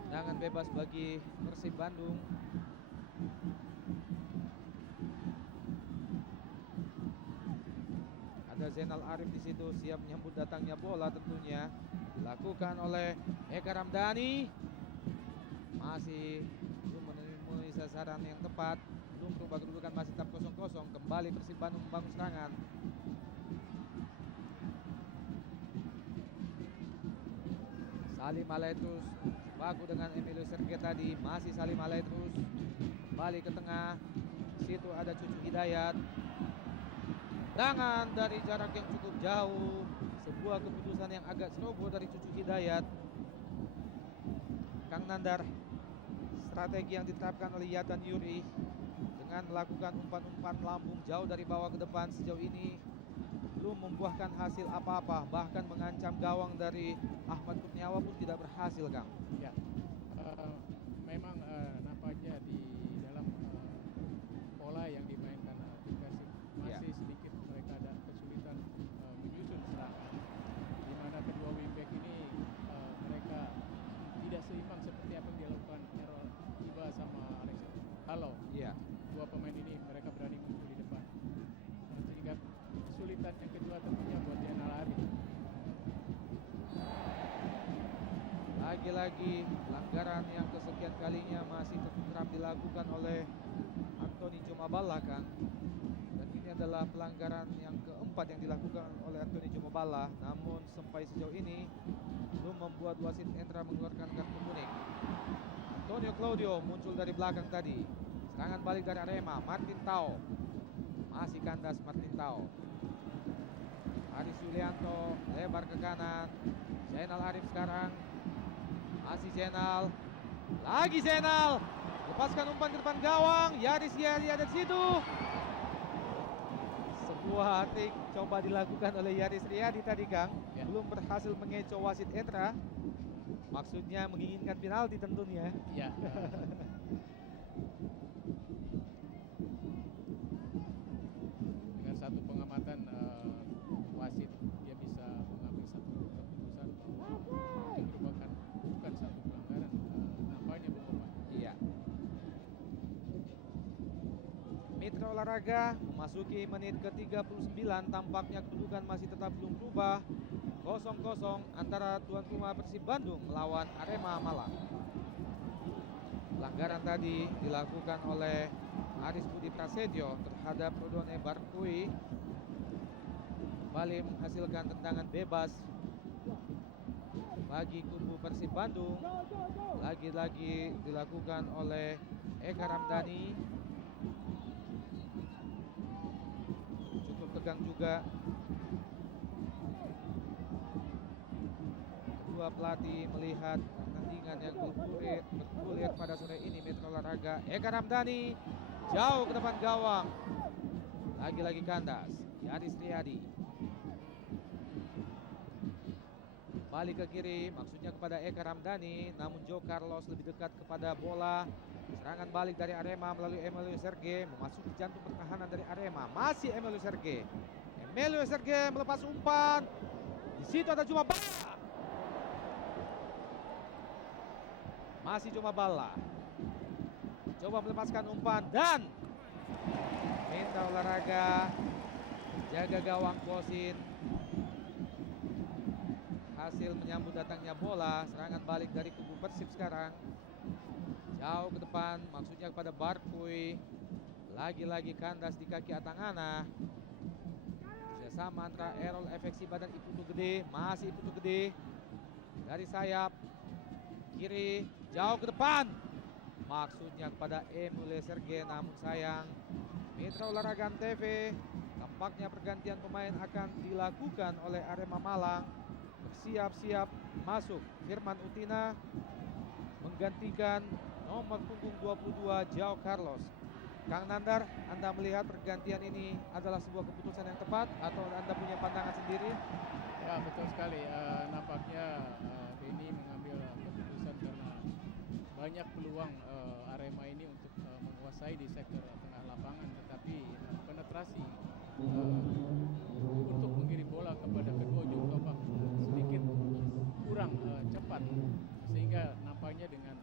Tendangan bebas bagi Persib Bandung. Ada Zainal Arif di situ siap menyambut datangnya bola tentunya. Dilakukan oleh Eka Ramdhani. Masih belum menemui sasaran yang tepat. Belum berubah kedudukan, masih tetap 0-0. Kembali Persib Bandung membangun serangan. Salim Aletrus baku dengan Emilio Serge tadi. Masih Salim Aletrus. Kembali ke tengah. Situ ada Cucu Hidayat. Tendangan dari jarak yang cukup jauh. Sebuah keputusan yang agak ceroboh dari Cucu Hidayat. Kang Nandar, strategi yang diterapkan oleh Yatan Yuri dengan melakukan umpan-umpan lambung jauh dari bawah ke depan sejauh ini belum membuahkan hasil apa-apa. Bahkan mengancam gawang dari Ahmad Kurniawan pun tidak berhasil, Kang. Ya, memang nampaknya di dalam pola yang dimainkan tim Persib masih sedikit mereka ada kesulitan menyusun serangan, di mana kedua wingback ini mereka tidak seimbang seperti apa yang dilakukan Errol Iba sama Alexander. Kalau dua pemain ini mereka berani muncul di depan, sehingga kesulitan yang kedua tentunya buat Zainal Arif. Lagi-lagi pelanggaran yang kesekian kalinya masih kerap dilakukan oleh Anthony Jomaballa, Kang. Dan ini adalah pelanggaran yang keempat yang dilakukan oleh Anthony Jomaballa. Namun sampai sejauh ini belum membuat wasit Endra mengeluarkan kartu kuning. Antonio Claudio muncul dari belakang tadi. Serangan balik dari Arema, Martin Tau. Masih kandas Martin Tau. Aris Yulianto lebar ke kanan. Zainal Arif sekarang. Masih Zainal. Lagi Zainal. Lepaskan umpan ke depan gawang. Yaris Yari ada di situ. Sebuah trik coba dilakukan oleh Yaris Riyadi tadi, Kang. Ya. Belum berhasil mengecoh wasit Endra. Maksudnya menginginkan penalti tentunya. Ya. Dengan satu pengamatan wasit dia bisa mengambil satu keputusan bahwa itu merupakan bukan satu pelanggaran nampaknya Bung Oman. Iya. Mitra Olahraga memasuki menit ke-39, tampaknya kedudukan masih tetap belum berubah. 0-0 antara tuan rumah Persib Bandung melawan Arema Malang. Pelanggaran tadi dilakukan oleh Aris Budi Prasetyo terhadap Rodone Barkui. Kembali menghasilkan tendangan bebas bagi kubu Persib Bandung. Lagi-lagi dilakukan oleh Eka Ramdhani. Cukup tegang juga. Kedua pelatih melihat pertandingan yang bergulir pada sore ini. Mitra Olahraga Eka Ramdhani jauh ke depan gawang. Lagi-lagi kandas Yaris Riyadi. Balik ke kiri, maksudnya kepada Eka Ramdhani, namun Joe Carlos lebih dekat kepada bola. Serangan balik dari Arema melalui Emilio Serge, memasuki jantung pertahanan dari Arema. Masih Emilio Serge. Emilio Serge melepas umpan. Di situ ada Jomaballa. Masih Jomaballa. Coba melepaskan umpan dan Mitra Olahraga jaga gawang Bosin. Hasil menyambut datangnya bola. Serangan balik dari kubu Persib sekarang. Jauh ke depan, maksudnya kepada Barkui. Lagi-lagi kandas di kaki Atangana. Kerjasama antara Errol Efeksiba dan Iputu Gede. Masih Iputu Gede. Dari sayap kiri, jauh ke depan. Maksudnya kepada Emile Serge, namun sayang. Mitra Olahraga TV, tampaknya pergantian pemain akan dilakukan oleh Arema Malang. Bersiap-siap masuk Firman Utina menggantikan nomor punggung 22 Joao Carlos. Kang Nandar, Anda melihat pergantian ini adalah sebuah keputusan yang tepat atau Anda punya pandangan sendiri? Ya betul sekali. Nampaknya Beni mengambil keputusan karena banyak peluang Arema ini untuk menguasai di sektor tengah lapangan, tetapi penetrasi untuk mengirim bola kepada kedua ujung tombak sedikit kurang cepat, sehingga nampaknya dengan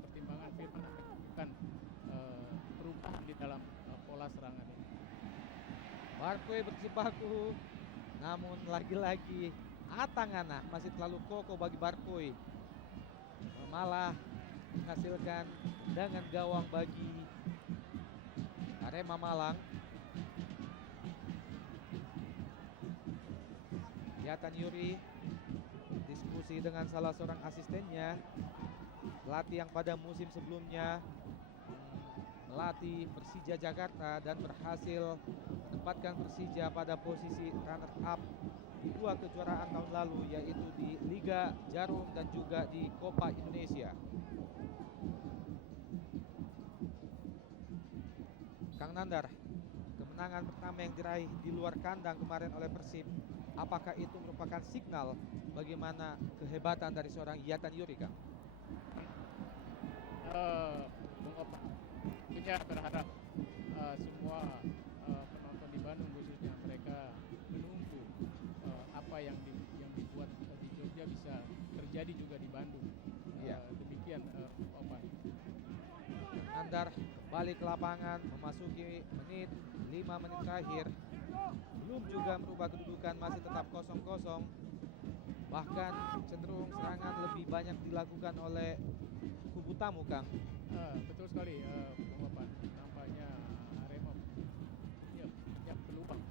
pertimbangan Firman akan perubahan di dalam pola serangan ini. Barkui berjibaku, namun lagi-lagi Atangana masih terlalu kokoh bagi Barkui. Malah menghasilkan tendangan gawang bagi Arema Malang. Yatan Yuri diskusi dengan salah seorang asistennya, pelatih yang pada musim sebelumnya melatih Persija Jakarta dan berhasil menempatkan Persija pada posisi runner up di dua kejuaraan tahun lalu, yaitu di Liga Jarum dan juga di Copa Indonesia. Kang Nandar, kemenangan pertama yang diraih di luar kandang kemarin oleh Persib, apakah itu merupakan signal bagaimana kehebatan dari seorang Yatan Yuri, Kang? Bung Opa, tentunya berharap semua penonton di Bandung khususnya mereka menunggu apa yang dibuat di Jogja bisa terjadi juga di Bandung. Iya. Demikian Opa. Nandar balik ke lapangan, memasuki 5 menit terakhir, belum juga merubah kedudukan, masih tetap 0-0. Bahkan cenderung serangan lebih banyak dilakukan oleh kubu tamu, Kang. Betul sekali, Bung Opan. Nampaknya Arema punya banyak peluang.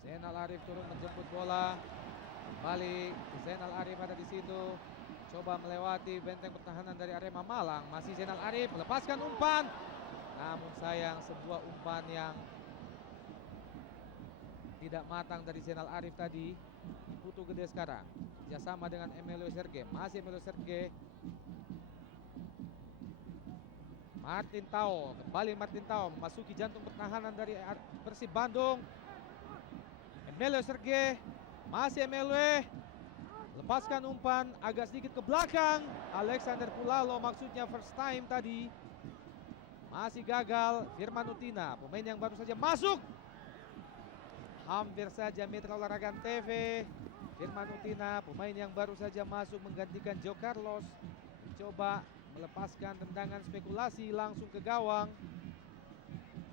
Zainal Arif turun menjemput bola. Kembali Zainal Arif ada di situ. Coba melewati benteng pertahanan dari Arema Malang. Masih Zainal Arif melepaskan umpan. Namun sayang, sebuah umpan yang tidak matang dari Zainal Arif tadi. Putu Gede sekarang kerjasama dengan Emilio Serge. Masih Emilio Serge. Martin Tao, kembali Martin Tao memasuki jantung pertahanan dari Persib Bandung. Emilio Serge, masih Emilio, lepaskan umpan agak sedikit ke belakang. Alexander Pulalo, maksudnya first time tadi, masih gagal. Firman Utina, pemain yang baru saja masuk. Hampir saja Mitra Olahraga TV. Firman Utina, pemain yang baru saja masuk menggantikan Joe Carlos, mencoba melepaskan tendangan spekulasi langsung ke gawang,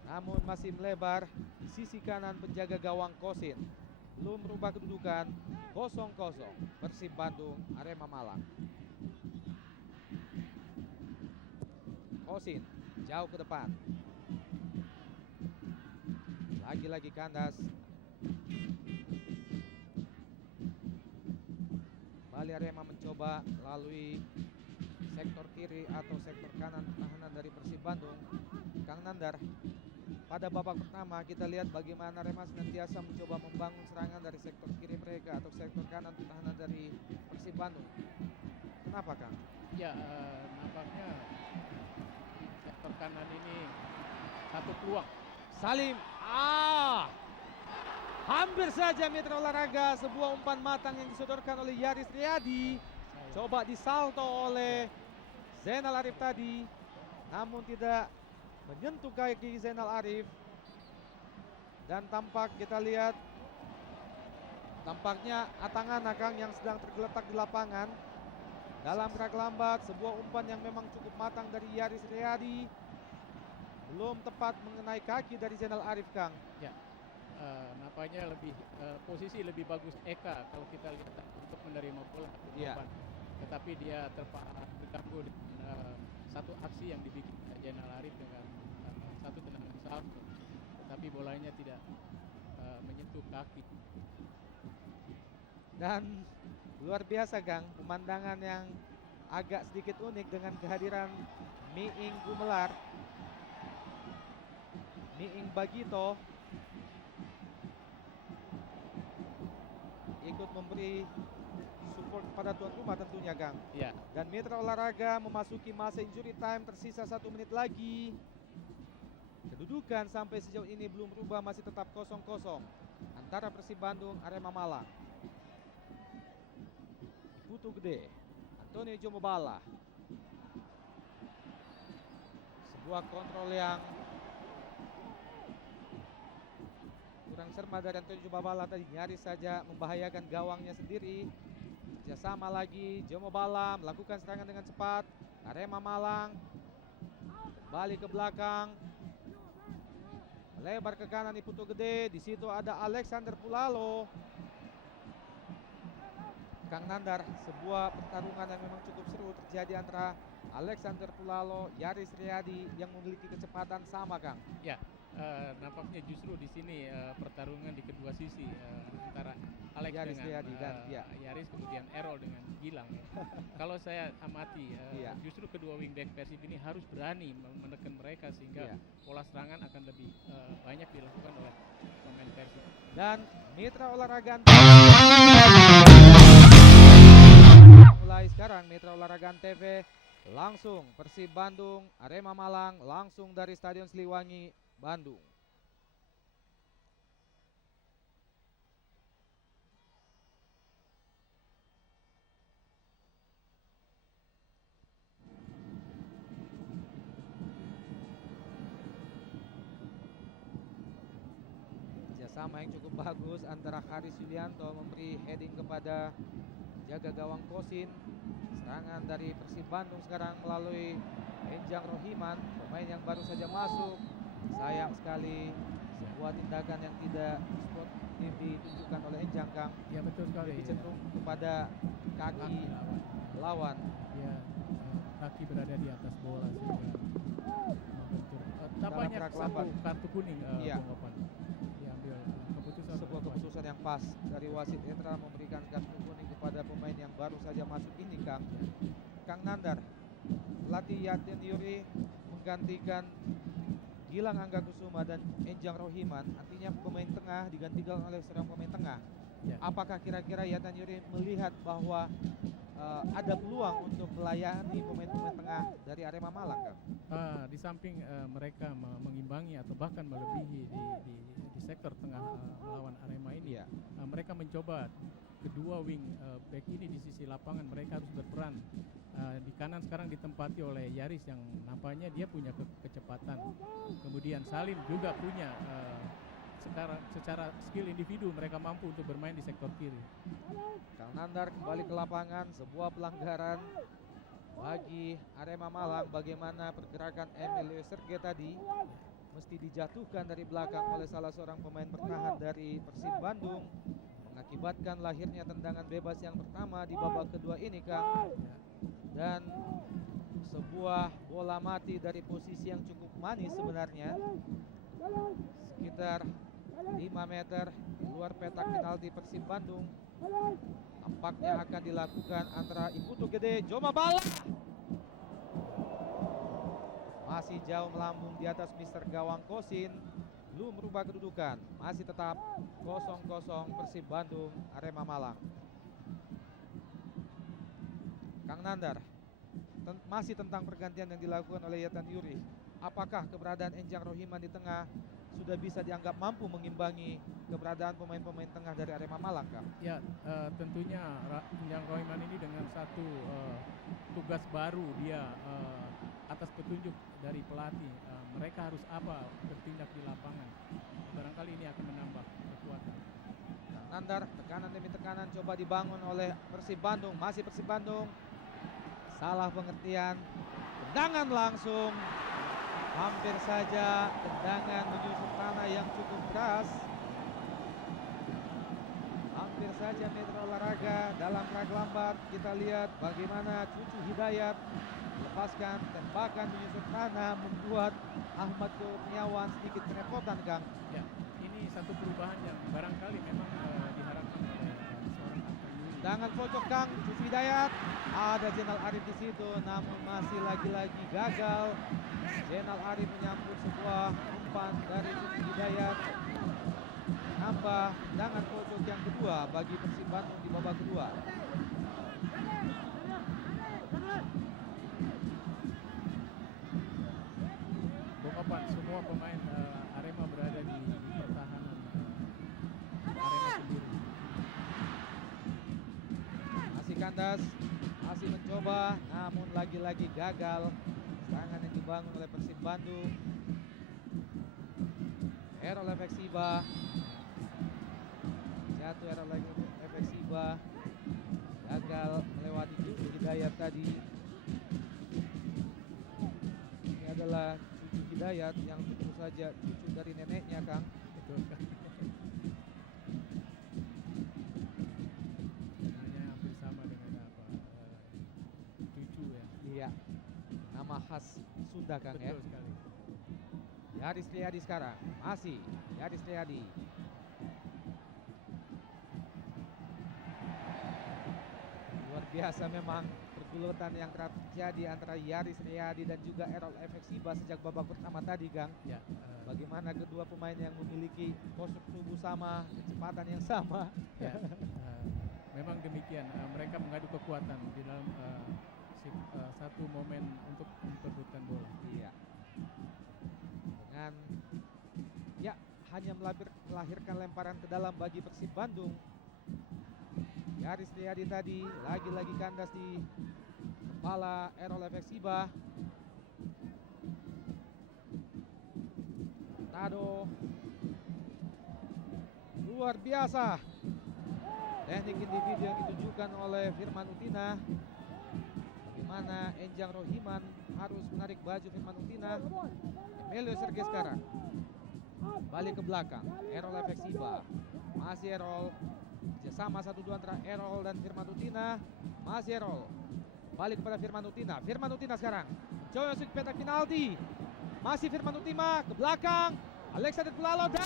namun masih melebar di sisi kanan penjaga gawang Kosin. Belum berubah kedudukan, 0-0 Persib Bandung Arema Malang. Kosin jauh ke depan, lagi-lagi kandas. Kembali Arema mencoba melalui sektor kiri atau sektor kanan pertahanan dari Persib Bandung. Kang Nandar, pada babak pertama kita lihat bagaimana Arema senantiasa mencoba membangun serangan dari sektor kiri mereka atau sektor kanan pertahanan dari Persib Bandung. Kenapa, Kang? Ya, nampaknya sektor kanan ini satu peluang. Salim, hampir saja Mitra Olahraga, sebuah umpan matang yang disodorkan oleh Yaris Riyadi. Coba disalto oleh Zainal Arif tadi, namun tidak menyentuh kaki Zainal Arif. Dan kita lihat tampaknya Atangana, Kang, yang sedang tergeletak di lapangan. Dalam gerak lambat, sebuah umpan yang memang cukup matang dari Yaris Riyadi, belum tepat mengenai kaki dari Zainal Arif, Kang. Ya, nampaknya posisi lebih bagus Eka kalau kita lihat untuk menerima bola. Iya. Tetapi dia terganggu dengan satu aksi yang dibikin Zainal Arif dengan satu tendangan salto, tetapi bolanya tidak menyentuh kaki. Dan luar biasa, Kang, pemandangan yang agak sedikit unik dengan kehadiran Miing Gumelar, Miing Bagito ikut memberi support kepada tuan rumah tentunya, Kang. Ya. Dan Mitra Olahraga memasuki masa injury time, tersisa 1 menit lagi. Kedudukan sampai sejauh ini belum berubah, masih tetap 0-0 antara Persib Bandung Arema Malang. Putu Gede, Antonio Jomobala. Sebuah kontrol yang kurang serma dari Antonio Jomobala tadi, nyaris saja membahayakan gawangnya sendiri. Kerjasama lagi, Jomobala melakukan serangan dengan cepat. Arema Malang kembali ke belakang, melebar ke kanan di Putu Gede. Di situ ada Alexander Pulalo. Kang Nandar, sebuah pertarungan yang memang cukup seru terjadi antara Alexander Pulalo, Yaris Riyadi yang memiliki kecepatan sama, Kang. Ya, nampaknya justru di sini pertarungan di kedua sisi antara Alex Yaris dengan Riyadi dan Yaris, kemudian Errol dengan Gilang. Kalau saya amati, justru kedua wingback Persib ini harus berani menekan mereka sehingga pola serangan akan lebih banyak dilakukan oleh pemain Persib. Dan Mitra Olahraga mulai sekarang, Mitra Olahraga TV langsung Persib Bandung Arema Malang langsung dari Stadion Siliwangi, Bandung. Kerjasama yang cukup bagus antara Haris Yulianto memberi heading kepada jaga gawang Kosin. Serangan dari Persib Bandung sekarang melalui Enjang Rohiman, pemain yang baru saja masuk. Sayang sekali Sebuah tindakan yang tidak sportif ditunjukkan oleh Enjang, Kang. Ya betul sekali. Lebih cenderung kepada kaki Kaki lawan. lawan. Ya, kaki berada di atas bola sehingga membentur. Tampaknya gerak satu lambat. kartu kuning Iya. Bung Opan. Diambil keputusan Sebuah oleh wasit. keputusan yang pas dari wasit Indra memberikan kartu kuning kepada pemain yang baru saja masuk ini, Kang. Kang Nandar, pelatih Yatin Yuri menggantikan Gilang Angga Kusuma dan Enjang Rohiman, artinya pemain tengah digantikan oleh seorang pemain tengah. Ya. Apakah kira-kira Yatin Yuri melihat bahwa ada peluang untuk melayani pemain-pemain tengah dari Arema Malang, Kang? Di samping mereka mengimbangi atau bahkan melebihi di sektor tengah melawan Arema ini, Iya. mereka mencoba kedua wing back ini di sisi lapangan mereka harus berperan. Di kanan sekarang ditempati oleh Yaris yang nampaknya dia punya kecepatan. Kemudian Salim juga punya secara skill individu mereka mampu untuk bermain di sektor kiri. Kang Nandar kembali ke lapangan, sebuah pelanggaran bagi Arema Malang. Bagaimana pergerakan Emilio Serge tadi mesti dijatuhkan dari belakang oleh salah seorang pemain bertahan dari Persib Bandung, mengakibatkan lahirnya tendangan bebas yang pertama di babak kedua ini, Kang. Dan sebuah bola mati dari posisi yang cukup manis sebenarnya, sekitar 5 meter di luar petak penalti Persib Bandung. Tampaknya akan dilakukan antara Iputu Gede Joma Bala. Masih jauh melambung di atas Mister Gawang Kosin. Belum merubah kedudukan. Masih tetap 0-0 Persib Bandung Arema Malang. Kang Nandar, masih tentang pergantian yang dilakukan oleh Yatan Yuri. Apakah keberadaan Enjang Rohiman di tengah sudah bisa dianggap mampu mengimbangi keberadaan pemain-pemain tengah dari Arema Malang, Kang? Ya, tentunya Enjang Rohiman ini dengan satu tugas baru dia atas petunjuk dari pelatih. Mereka harus apa bertindak di lapangan. Barangkali ini akan menambah kekuatan. Kang Nandar, tekanan demi tekanan coba dibangun oleh Persib Bandung. Masih Persib Bandung. Salah pengertian. Tendangan langsung. Hampir saja tendangan menyusut tanah yang cukup keras. Hampir saja Metro Olahraga dalam raglambat. Kita lihat bagaimana Cucu Hidayat melepaskan tembakan menyusut tanah, membuat Ahmad Kurniawan sedikit kerepotan, Kang. Ya, ini satu perubahan yang barangkali memang diharapkan oleh seorang Arkan Yuri. Tendangan pojok, Kang. Cucu Hidayat. Ada Jenal Arif di situ, namun masih lagi-lagi gagal. Jenal Arif menyambut sebuah umpan dari Cucu Hidayat. Nambah tendangan pojok yang kedua bagi Persib Bandung di babak kedua. Bung Opan, semua pemain Arema berada di pertahanan Arema sendiri. Masih kandas, masih mencoba, namun lagi-lagi gagal. Serangan yang dibangun oleh Persib Bandung. Errol efek Siba. Jatuh Errol efek Siba. Gagal melewati Cucu Hidayat tadi. Ini adalah Cucu Hidayat yang tentu saja cucu dari neneknya, Kang. Betul kan? Namanya hampir sama dengan apa? Cucu ya. Iya. Nama khas Sunda, Kang, ya. Betul sekali. Yaris Riyadi sekarang. Masih Yaris Riyadi. Luar biasa memang pergulutan yang terjadi antara Yaris Riyadi dan juga Errol efek Siba sejak babak pertama tadi, Kang. Ya, Bagaimana kedua pemain yang memiliki postur tubuh sama, kecepatan yang sama. ya, memang demikian. Mereka mengadu kekuatan di dalam satu momen untuk memperebutkan bola. Iya. Dengan ya hanya melahirkan lemparan ke dalam bagi Persib Bandung. Yaris Riyadi tadi lagi-lagi kandas di kepala Errol efek Siba. Tado luar biasa teknik individu yang ditunjukkan oleh Firman Utina. Bagaimana Enjang Rohiman harus menarik baju Firman Utina. Emilio Serge sekarang. Balik ke belakang. Errol Efeksiba. Masih Errol. Kerjasama 1-2 antara Errol dan Firman Utina. Masih Errol. Balik kepada Firman Utina. Firman Utina sekarang. Coba masuk petak penalti. Masih Firman Utina ke belakang. Alexander Pulalo dan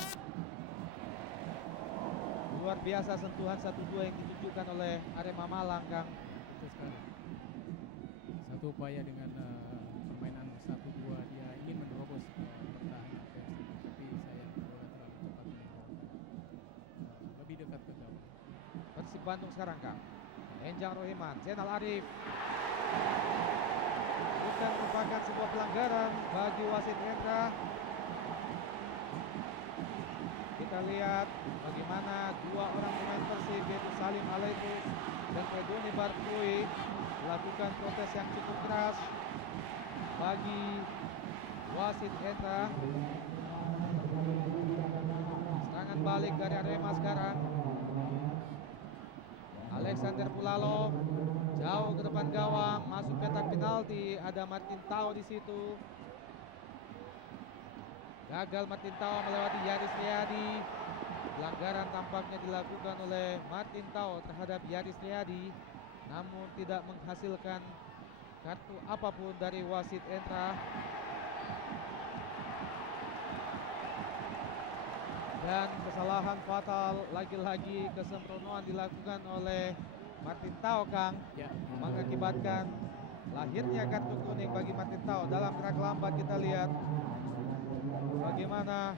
luar biasa sentuhan 1-2 yang ditunjukkan oleh Arema Malang, Kang. Betul sekali. Satu upaya dengan permainan 1-2, dia ingin menerobos pertahanan Persib, tapi sayang bola terlalu cepat lebih dekat ke gawang. Persib Bandung sekarang, Kang. Enjang Rohiman, Zainal Arif. Bukan merupakan sebuah pelanggaran bagi wasit Hendra. Kita lihat bagaimana dua orang pemain Persib yaitu Salim Alaitus dan Redoni Barkui melakukan protes yang cukup keras bagi wasit Hendra. Serangan balik dari Arema sekarang. Alexander Pulalo jauh ke depan gawang, masuk petak penalti. Ada Martin Tau di situ. Gagal Martin Tau melewati Yaris Riyadi. Pelanggaran tampaknya dilakukan oleh Martin Tau terhadap Yaris Riyadi, namun tidak menghasilkan kartu apapun dari wasit Entra. Dan kesalahan fatal, lagi-lagi kesembronoan dilakukan oleh Martin Tau, Kang, Ya, mengakibatkan lahirnya kartu kuning bagi Martin Tau. Dalam gerak lambat kita lihat bagaimana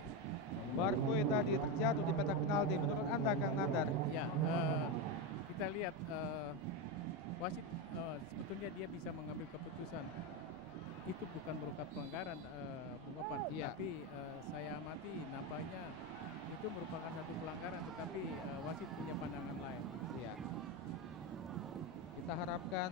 Barkui tadi terjatuh di petak penalti. Menurut Anda, Kang Nandar? ya, kita lihat wasit sebetulnya dia bisa mengambil keputusan. Itu bukan merupakan pelanggaran, Bung Opan, Iya. tapi saya amati nampaknya itu merupakan satu pelanggaran, tetapi wasit punya pandangan lain. Iya. Kita harapkan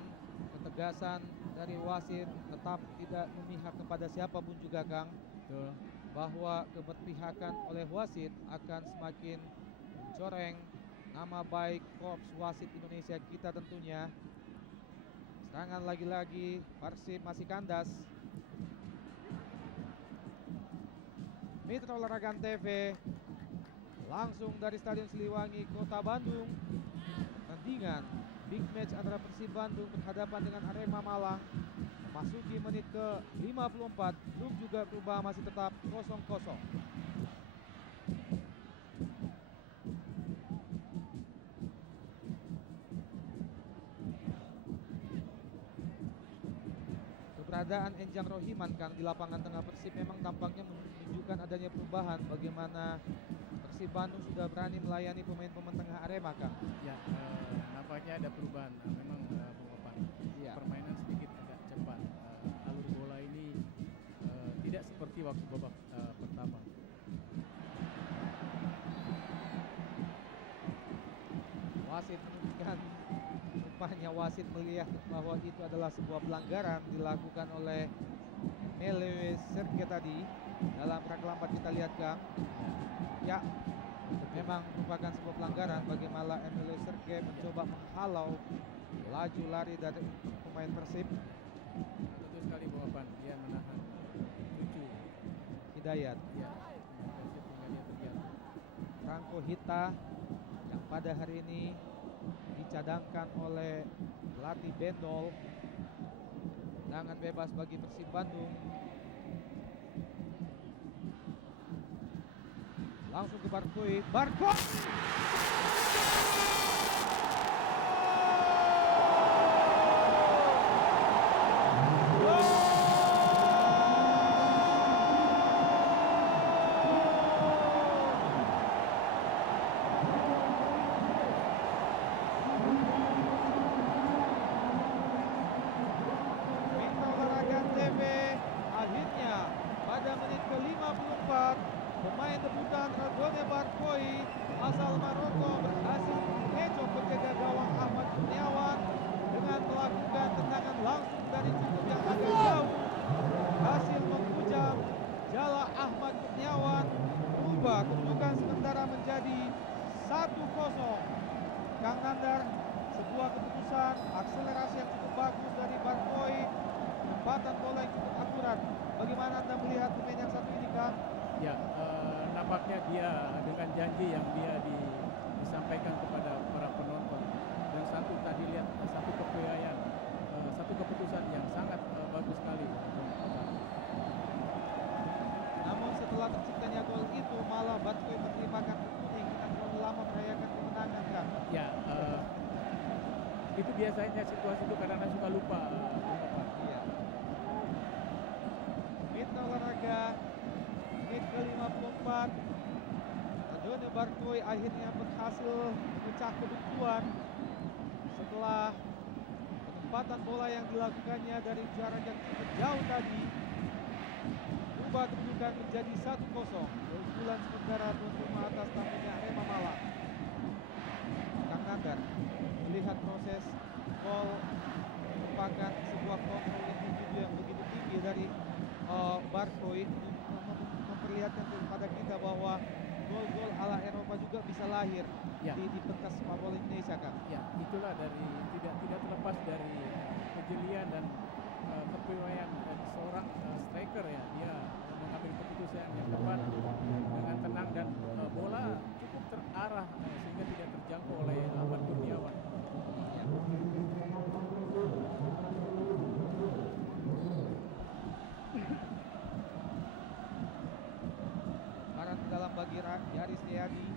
ketegasan dari wasit tetap tidak memihak kepada siapapun juga, Kang, Betul. bahwa keberpihakan oleh wasit akan semakin mencoreng nama baik Korps Wasit Indonesia kita tentunya. Serangan lagi-lagi, Persib masih kandas. Mitra Olahraga TV langsung dari Stadion Siliwangi, Kota Bandung. Tandingan big match antara Persib Bandung berhadapan dengan Arema Malang. Memasuki menit ke 54, belum juga berubah, masih tetap 0-0. Keberadaan Enjang Rohiman, Kang, di lapangan tengah Persib memang tampaknya menunjukkan adanya perubahan. Bagaimana Persib Bandung sudah berani melayani pemain-pemain tengah Arema, Kang? Ya, nampaknya ada perubahan. Memang Bung Opan, Iya. permainan sedikit agak cepat. Alur bola ini tidak seperti waktu babak pertama. Wasit menunjukkan, rupanya wasit melihat bahwa itu adalah sebuah pelanggaran dilakukan oleh Melewe Serge tadi. Dalam gerak lambat kita lihat, Kang. Ya, memang merupakan sebuah pelanggaran. Bagaimana Melewe Serge mencoba menghalau laju lari dari pemain Persib. Betul sekali Bung Opan, dia menahan tujuh. Hidayat, Ya, Persib sehingga dia terjatuh. Franco Hita yang pada hari ini dicadangkan oleh pelatih Bendol. Tendangan bebas bagi Persib Bandung. Langsung ke Barkui. Barkui! Mitra Olahraga TV, akhirnya pada menit ke-54 pemain debutan Radone Barkoi asal Maroko berhasil mengecoh janji yang dia disampaikan kepada para penonton. Dan satu tadi lihat satu kepeyaian, satu keputusan yang sangat bagus sekali. Namun setelah terciptanya gol itu malah Bartoy menerima kartu kuning dengan terlalu lama merayakan kemenangan kan. Ya, itu biasanya situasi itu kadang-kadang suka lupa. Iya. Mitra olahraga menit ke-54. Antonio Bartoy akhirnya berhasil memecah kebuntuan setelah penempatan bola yang dilakukannya dari jarak yang cukup jauh tadi. Ubah kedudukan menjadi 1-0. Keunggulan sementara tuan rumah atas tamunya Arema Malang. Kang Nandar melihat proses gol merupakan sebuah kontrol individu yang begitu tinggi dari Bartoy untuk memperlihatkan kepada kita bahwa gol-gol ala Eropa juga bisa lahir Ya. di pentas sepak bola Indonesia, Kang. Ya, itulah dari tidak terlepas dari kejelian dan kepewayaan dari seorang striker ya. Dia mengambil keputusan yang tepat dengan tenang dan bola cukup terarah sehingga tidak terjangkau oleh Ahmad Kurniawan. Ya. Barat ke dalam bagi Yaris Riyadi.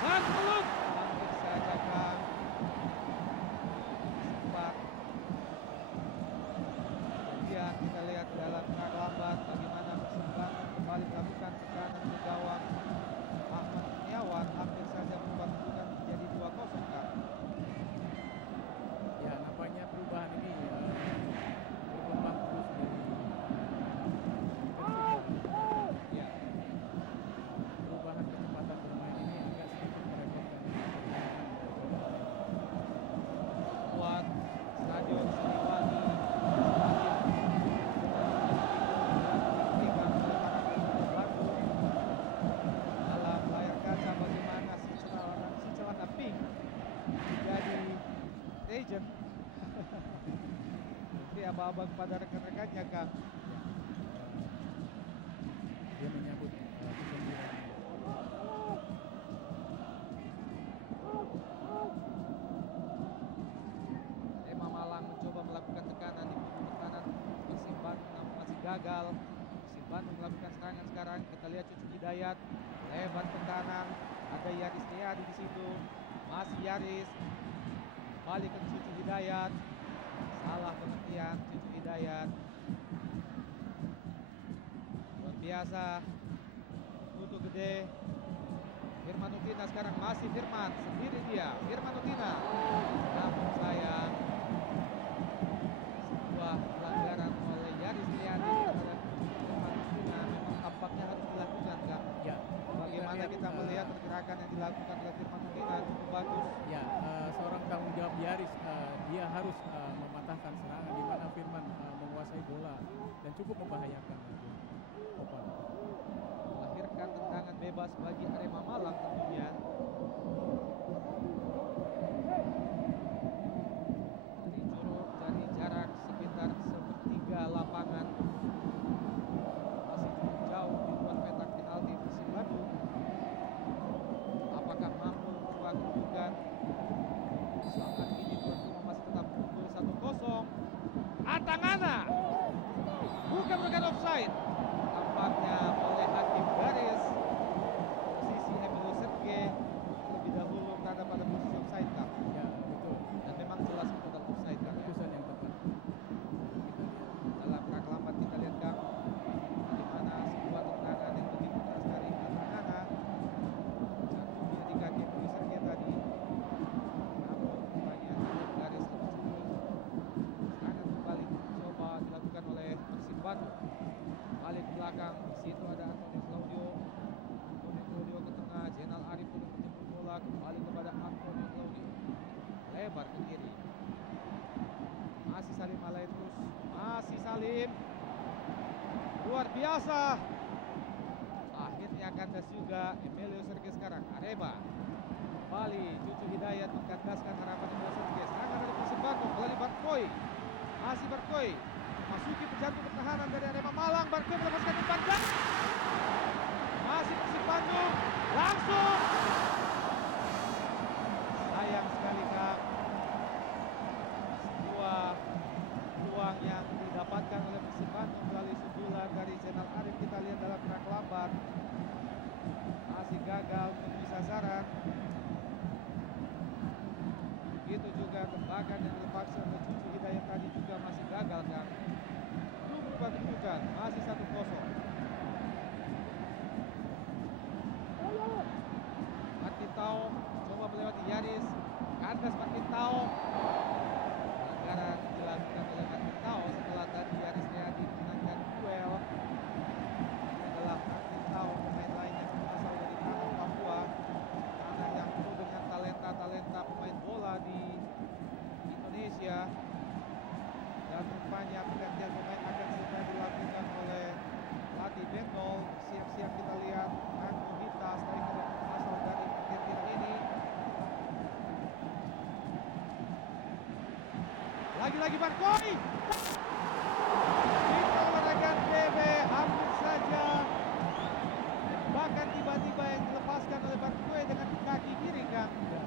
Dan belum hampir saja Kang sempat. Kemudian kita lihat dalam gerak lambat bagaimana persembahan kembali melakukan tekanan ke gawang Ahmad Kurniawan hampir saja berubah kedudukan menjadi 2-0 Kang. Ya, nampaknya perubahan ini berkembang terus dari Persib. Ya. Perubahan kecepatan bermain ini agak sedikit merepotkan. Buat Stadion Siliwangi diberikan oleh para pemain Bandung. Dalam layar kaca bagaimana si celana pink menjadi agent. Nanti abang-abang kepada rekan-rekannya Kang. Dia menyambut kegembiraan. Arema Malang mencoba melakukan tekanan di kubu pertahanan Persib Bandung namun masih gagal. Persib Bandung melakukan serangan sekarang. Kita lihat Cucu Hidayat lebar ke kanan. Ada Yaris Riyadi di situ. Masih Yaris. Balik ke Cucu Hidayat. Salah pengertian Cucu Hidayat. Luar biasa. Tutu gede. Firman Utina sekarang masih Firman sendiri dia. Firman Utina. Namun sayang sebuah pelanggaran oleh Yaris Riyadi terhadap Firman Utina memang tampaknya harus dilakukan Kak. Ya, Bagaimana kita melihat pergerakan yang dilakukan oleh Firman Utina cukup bagus. Ya, seorang tanggung jawab Yaris, dia harus mematahkan serangan di mana Firman menguasai bola dan cukup membahayakan. Opan. Melahirkan tendangan bebas bagi Arema Malang tentunya. Dari Curug dari jarak sekitar sepertiga lapangan. Masih cukup jauh di luar petak penalti Persib Bandung. Apakah mampu merubah kedudukan? Saat ini tuan rumah masih tetap unggul 1-0. Atangana bukan offside. Tampaknya oleh hakim garis posisi Emilio Serge terlebih dahulu berada pada posisi offside Kak. Ya, betul. Dan memang jelas itu adalah offside Kak. Keputusan yang tepat. Dalam rangka lambat kita lihat Kak bagaimana sebuah tendangan yang begitu keras dari Atangana jatuhnya di kaki Emilio Serge tadi. Namun rupanya hakim garis lebih cenderung serangan kembali coba dilakukan oleh Persib Bandung. Balik ke belakang, di situ ada Antonio Claudio ke tengah, Jenal Arif untuk menjemput bola kembali kepada Antonio Claudio, lebar ke kiri, masih Salim Alaetrus, masih Salim, luar biasa, akhirnya kandas juga Emilio Serge sekarang. Arema kembali, Cucu Hidayat mengkandaskan harapan Emilio Serge. Serangan dari Persib Bandung melalui Bartoy, Masih Barkoi masuki penjaga pertahanan dari Arema Malang. Barkoi melepaskan umpan dan masih Persib Bandung langsung. Sayang sekali Kang, sebuah peluang yang didapatkan oleh Persib Bandung melalui sundulan dari Zainal Arif, kita lihat dalam gerak lambat, masih gagal memenuhi sasaran. Begitu juga tembakan yang dilepaskan oleh Cucu Hidayat tadi juga masih gagal Kang. Belum berubah kedudukan, masih 1-0. Martin Tao coba melewati Yaris, kandas Martin Tao. Pelanggaran dilakukan oleh Martin Tao setelah tadi Yaris Riyadi memenangkan duel. Ini adalah Martin Tao, pemain lain yang berasal dari tanah Papua, tanah yang penuh dengan talenta-talenta pemain bola di Indonesia. Dan rupanya pergantian pemain akan segera dilakukan oleh pelatih Bendol. Siap-siap kita lihat Andrew Hita, striker yang berasal dari Argentina ini. Lagi-lagi Barkoi. Mitra Olahraga TV hampir saja. Bahkan tiba-tiba yang dilepaskan oleh Barkoi dengan kaki kiri Kang. Ya,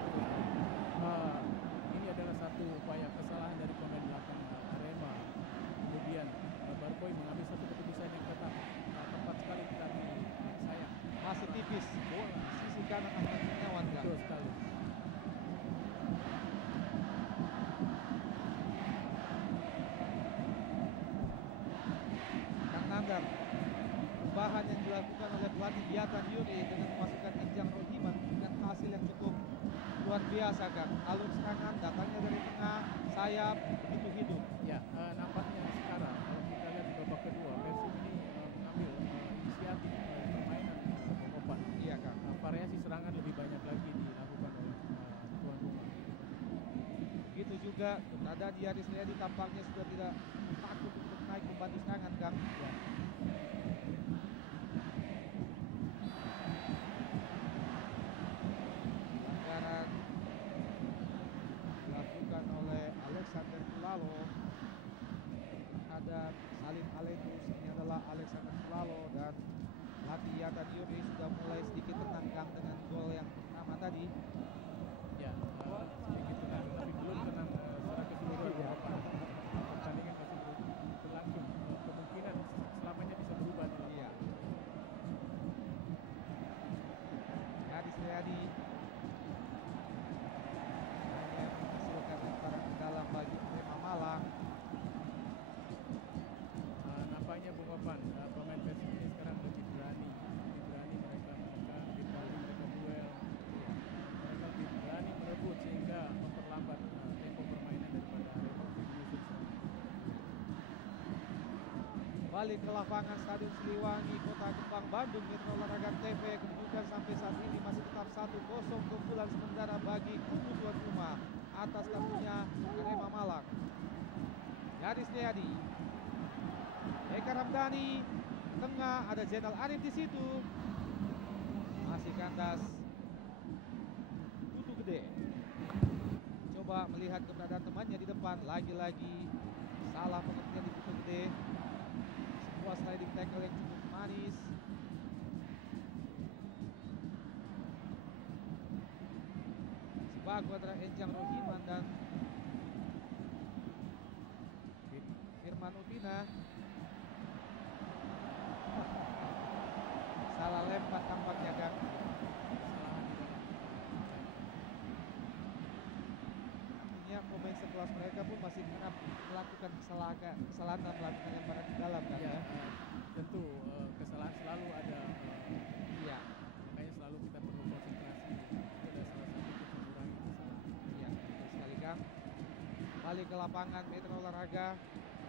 ini adalah satu upaya kesalahan dari pemain belakang Arema. Kemudian Barkoi mengambil satu keputusan yang tepat sekali, tapi sayang Masih tipis bola sisi kanan Ahmad Kurniawan Kang. betul sekali. Kang Nandar, perubahan yang dilakukan oleh pelatih Biatan Yuri dengan memasukkan Ijang Rohiman dengan hasil yang cukup luar biasa Kang. Alur serangan datangnya dari tengah, sayap, begitu hidup. Ya, nampaknya sekarang kalau kita lihat di babak kedua, Persib ini mengambil inisiatif permainan Bung Opan. Iya Kang. Variasi serangan lebih banyak lagi dilakukan oleh tuan rumah. Begitu juga keberadaan Yaris Riyadi tampaknya sudah tidak takut untuk naik membantu serangan Kang. Ya. Pelanggaran dilakukan oleh Alexander Kulalo terhadap Salim Aletus. Ini adalah Alexander Kulalo dan pelatih Biatan Yuri sudah mulai sedikit tenang Kang dengan gol yang pertama tadi. Ya, sedikit tenang, tapi belum tenang secara keseluruhan. Pertandingan masih berlangsung. Kemungkinan selamanya bisa berubah dalam Iya. Yaris Riyadi hanya menghasilkan lemparan ke dalam bagi Arema Malang. Nampaknya Bung Opan, pemain Persib ini sekarang lebih berani mereka menekan, lebih berani mereka duel, mereka lebih berani merebut sehingga memperlambat tempo permainan daripada Arema untuk menyusul. Balik ke lapangan Stadion Siliwangi, Kota Kembang, Bandung, Mitra Olahraga TV. Kedudukan sampai saat ini masih tetap 1-0 keunggulan sementara bagi kubu tuan rumah atas kartunya Arema Malang. Yaris Riyadi, Eka Ramdhani, tengah ada Zainal Arif di situ. Masih kandas Putu Gede. Coba melihat keberadaan temannya di depan, lagi-lagi salah pengertian di Putu Gede. Sebuah sliding tackle yang cukup manis. Sebagu antara Enjang Rohiman dan Firman Utina. Salah lempar tampaknya Kang. Artinya pemain sekelas mereka pun masih kerap melakukan kesalahan dalam melakukan lemparan ke dalam kan Ya, ya. tentu kesalahan selalu ada. Iya, Makanya selalu kita perlu konsentrasi. Itu adalah salah satu untuk mengurangi kesalahan. iya, betul sekali Kang. Balik ke lapangan Mitra Olahraga.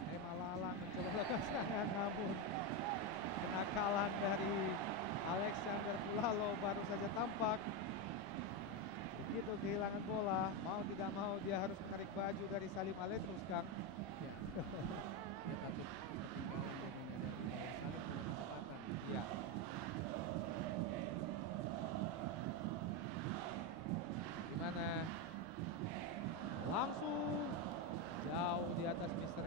Arema Malang mencoba melakukan serangan namun kenakalan dari Alexander Kulalo baru saja tampak. Begitu kehilangan bola, mau tidak mau dia harus menarik baju dari Salim Aletus Kang. Ya, dia takut ketinggalan, dia menyadari bahwa Salim punya kecepatan. Iya. Gimana? Langsung jauh di atas Mr.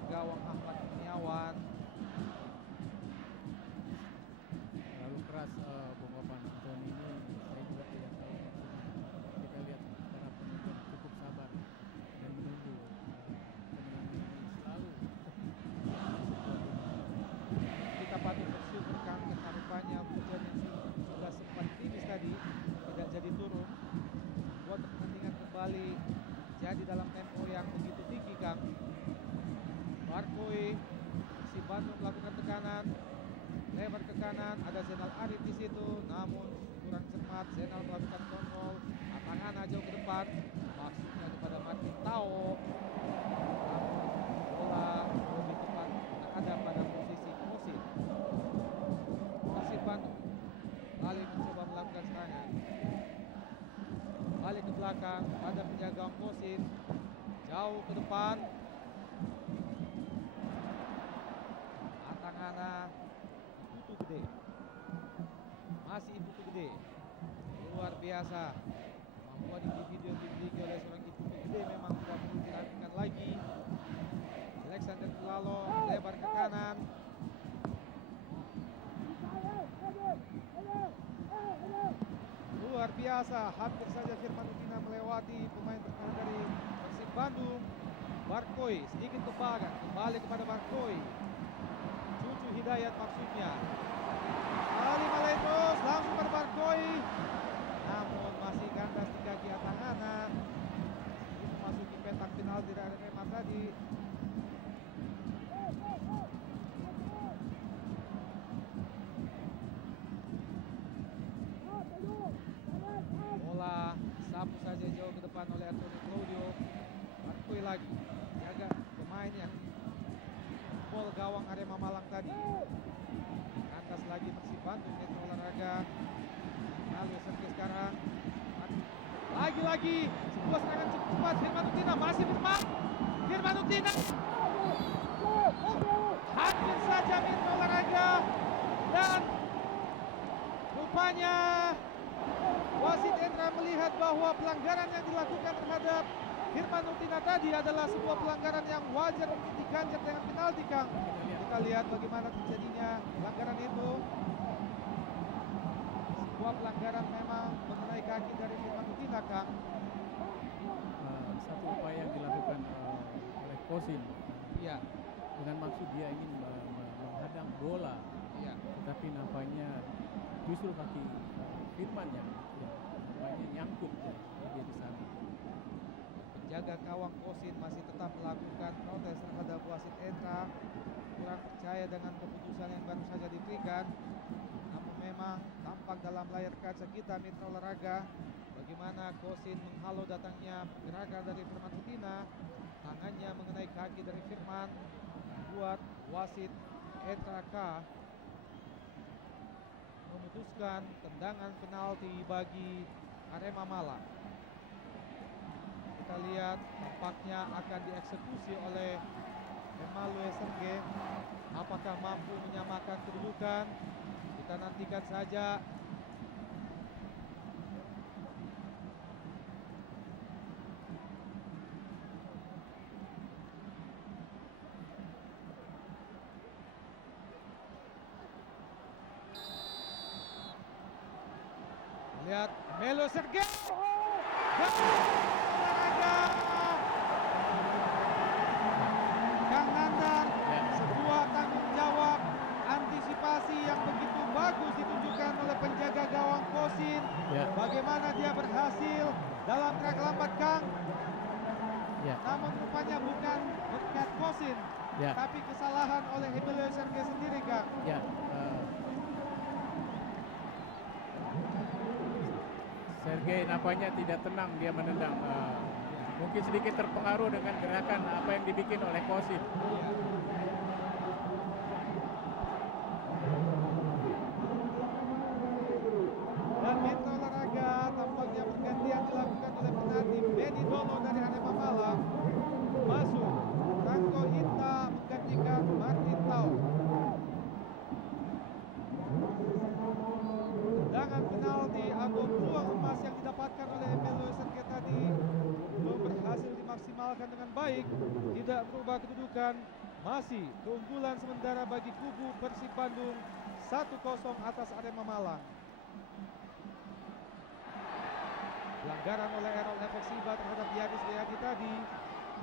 Arsenal melakukan kontrol, tangan jauh ke depan, maksudnya kepada Martin Tao. Bola lebih tepat ada pada posisi Kosin. Persib Bandung kembali mencoba melakukan serangan. Balik ke belakang, ada penjaga Kosin, jauh ke depan. Atangana Iputu Gede, masih Iputu Gede, luar biasa. Kemampuan individu yang dimiliki oleh seorang Iputu Gede memang tidak perlu diragukan lagi. Alexander Kulalo lebar ke kanan. Luar biasa, hampir saja Firman Utina melewati pemain pertahanan dari Persib Bandung. Barkoi sedikit ke belakang, kembali kepada Barkoi. Cucu Hidayat maksudnya. Ali Maletos langsung pada Barkoi. Namun masih kandas di kaki Atangana. Itu memasuki petak penalti dari Arema tadi. Bola sapu saja jauh ke depan oleh Antonio Claudio. Barkoi lagi jaga pemain yang bol gawang Arema Malang tadi. Kandas lagi Persib Bandung, Metro Olahraga. Lalu Sergei sekarang. Lagi-lagi sebuah serangan cukup cepat. Firman Utina masih bermain. Firman Utina hampir saja Metro Olahraga, dan rupanya wasit Endra melihat bahwa pelanggaran yang dilakukan terhadap Firman Utina tadi adalah sebuah pelanggaran yang wajar untuk diganjar dengan penalti, Kang. Kita lihat bagaimana terjadinya pelanggaran itu. Sebuah pelanggaran memang mengenai kaki dari Firman Utina, Kang. Satu upaya yang dilakukan oleh Kosin. Iya. Dengan maksud dia ingin menghadang bola. Iya. Tetapi nampaknya justru kaki Firman yang nampaknya nyangkut ya, dia di sana. Penjaga gawang Kosin masih tetap melakukan protes terhadap wasit Endra. Kurang percaya dengan keputusan yang baru saja diberikan. Namun memang tampak dalam layar kaca kita Mitra Olahraga bagaimana Kosin menghalau datangnya pergerakan dari Firman Utina. Tangannya mengenai kaki dari Firman membuat wasit Endra K memutuskan tendangan penalti bagi Arema Malang. Kita lihat tampaknya akan dieksekusi oleh Emmanuel Serge. Apakah mampu menyamakan kedudukan? Kita nantikan saja. Lihat Melo Serge. Olahraga. Kang Nandar, sebuah tanggung jawab antisipasi yang begitu bagus ditunjukkan oleh penjaga gawang Kosin. Bagaimana dia berhasil dalam gerak lambat, Kang. Namun rupanya bukan berkat Kosin, tapi kesalahan oleh Emmanuel Serge sendiri, Kang. Sergei nampaknya tidak tenang dia menendang. Mungkin sedikit terpengaruh dengan gerakan apa yang dibikin oleh Kosin. Dan Metro Olahraga tampaknya pergantian dilakukan oleh penalti Benny Dono dari Arema Malang. Masuk Franco Hinta menggantikan Martin Tau. Tendangan penalti atau peluang emas yang didapatkan oleh Emmanuel Serge tadi belum berhasil dimaksimalkan dengan baik. Tidak berubah kedudukan. Masih keunggulan sementara bagi kubu Persib Bandung 1-0 atas Arema Malang. Pelanggaran oleh Errol Efeksiba terhadap Yanis Riyadi tadi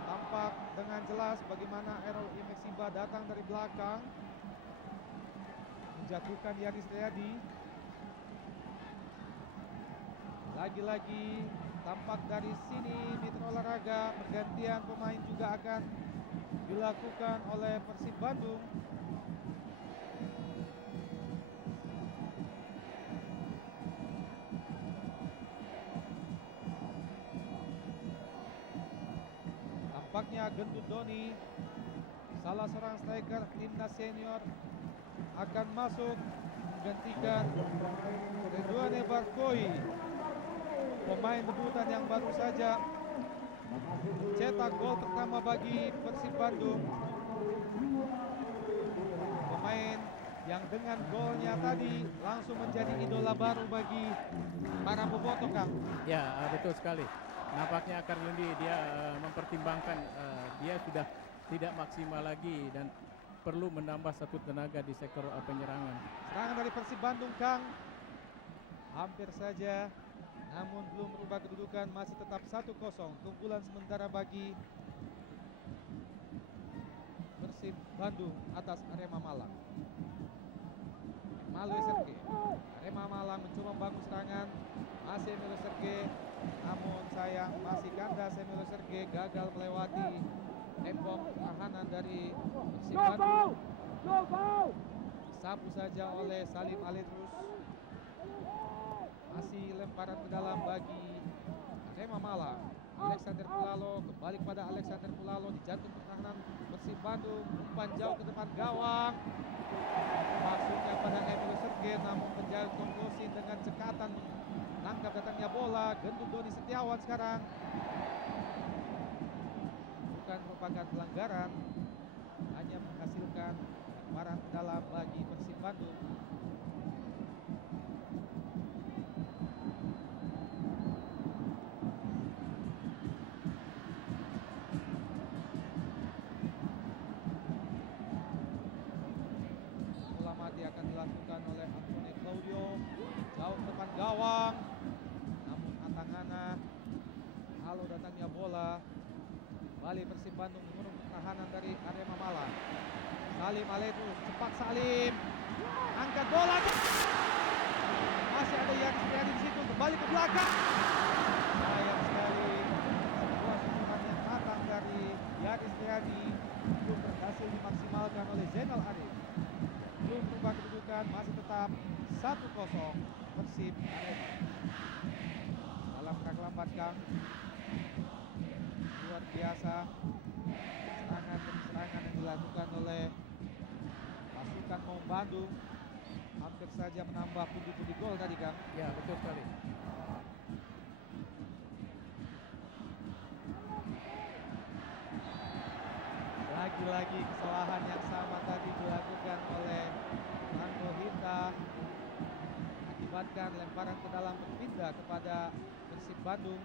tampak dengan jelas bagaimana Errol Efeksiba datang dari belakang menjatuhkan Yanis Riyadi. Lagi-lagi tampak dari sini Mitra Olahraga pergantian pemain juga akan dilakukan oleh Persib Bandung. Nampaknya Gendut Doni, salah seorang striker timnas senior, akan masuk menggantikan Ridwane Barkoi, pemain debutan yang baru saja cetak gol pertama bagi Persib Bandung. Pemain yang dengan golnya tadi langsung menjadi idola baru bagi para bobotoh, Kang. Ya, betul sekali. Nampaknya Carlundi dia mempertimbangkan dia sudah tidak maksimal lagi dan perlu menambah satu tenaga di sektor penyerangan. Serangan dari Persib Bandung, Kang. Hampir saja, namun belum berubah kedudukan, masih tetap 1-0. Keunggulan sementara bagi Persib Bandung atas Arema Malang. Malu Serge. Arema Malang mencoba membangun serangan. Masih Emilio Serge, namun sayang masih kandas Emilio Serge, gagal melewati tembok pertahanan dari Persib Bandung. Disapu saja oleh Salim Alidrus. Masih lemparan ke dalam bagi Arema Malang. Alexander Pulalo kembali kepada Alexander Pulalo di jantung pertahanan Persib Bandung. Umpan jauh ke depan gawang. Masuknya pada Emilio Serge, namun penjaga Kosin dengan cekatan menangkap datangnya bola. Gendut Doni Setiawan sekarang. Bukan merupakan pelanggaran, hanya menghasilkan lemparan ke dalam bagi Persib Bandung. Bola mati akan dilakukan oleh Anthony Claudio, jauh ke depan gawang, namun Atangana halo datangnya bola. Kembali Persib Bandung mengurung pertahanan dari Arema Malang. Salim Alidrus, cepat Salim, angkat bola. Masih ada Yaris Triadi di situ, kembali ke belakang. Sayang sekali, sebuah sundulan yang matang dari Yaris Triadi belum berhasil dimaksimalkan oleh Zainal Arif. Belum berubah kedudukan, masih tetap 1-0 Persib Arema. Dalam kerangka lambat, Kang. Luar biasa serangan demi serangan yang dilakukan oleh pasukan Maung Bandung. Hampir saja menambah pundi-pundi gol tadi, Kang. Ya, betul sekali. Lagi-lagi kesalahan yang sama tadi dilakukan oleh Ranggo Hinta, akibatkan lemparan ke dalam berpindah kepada Persib Bandung.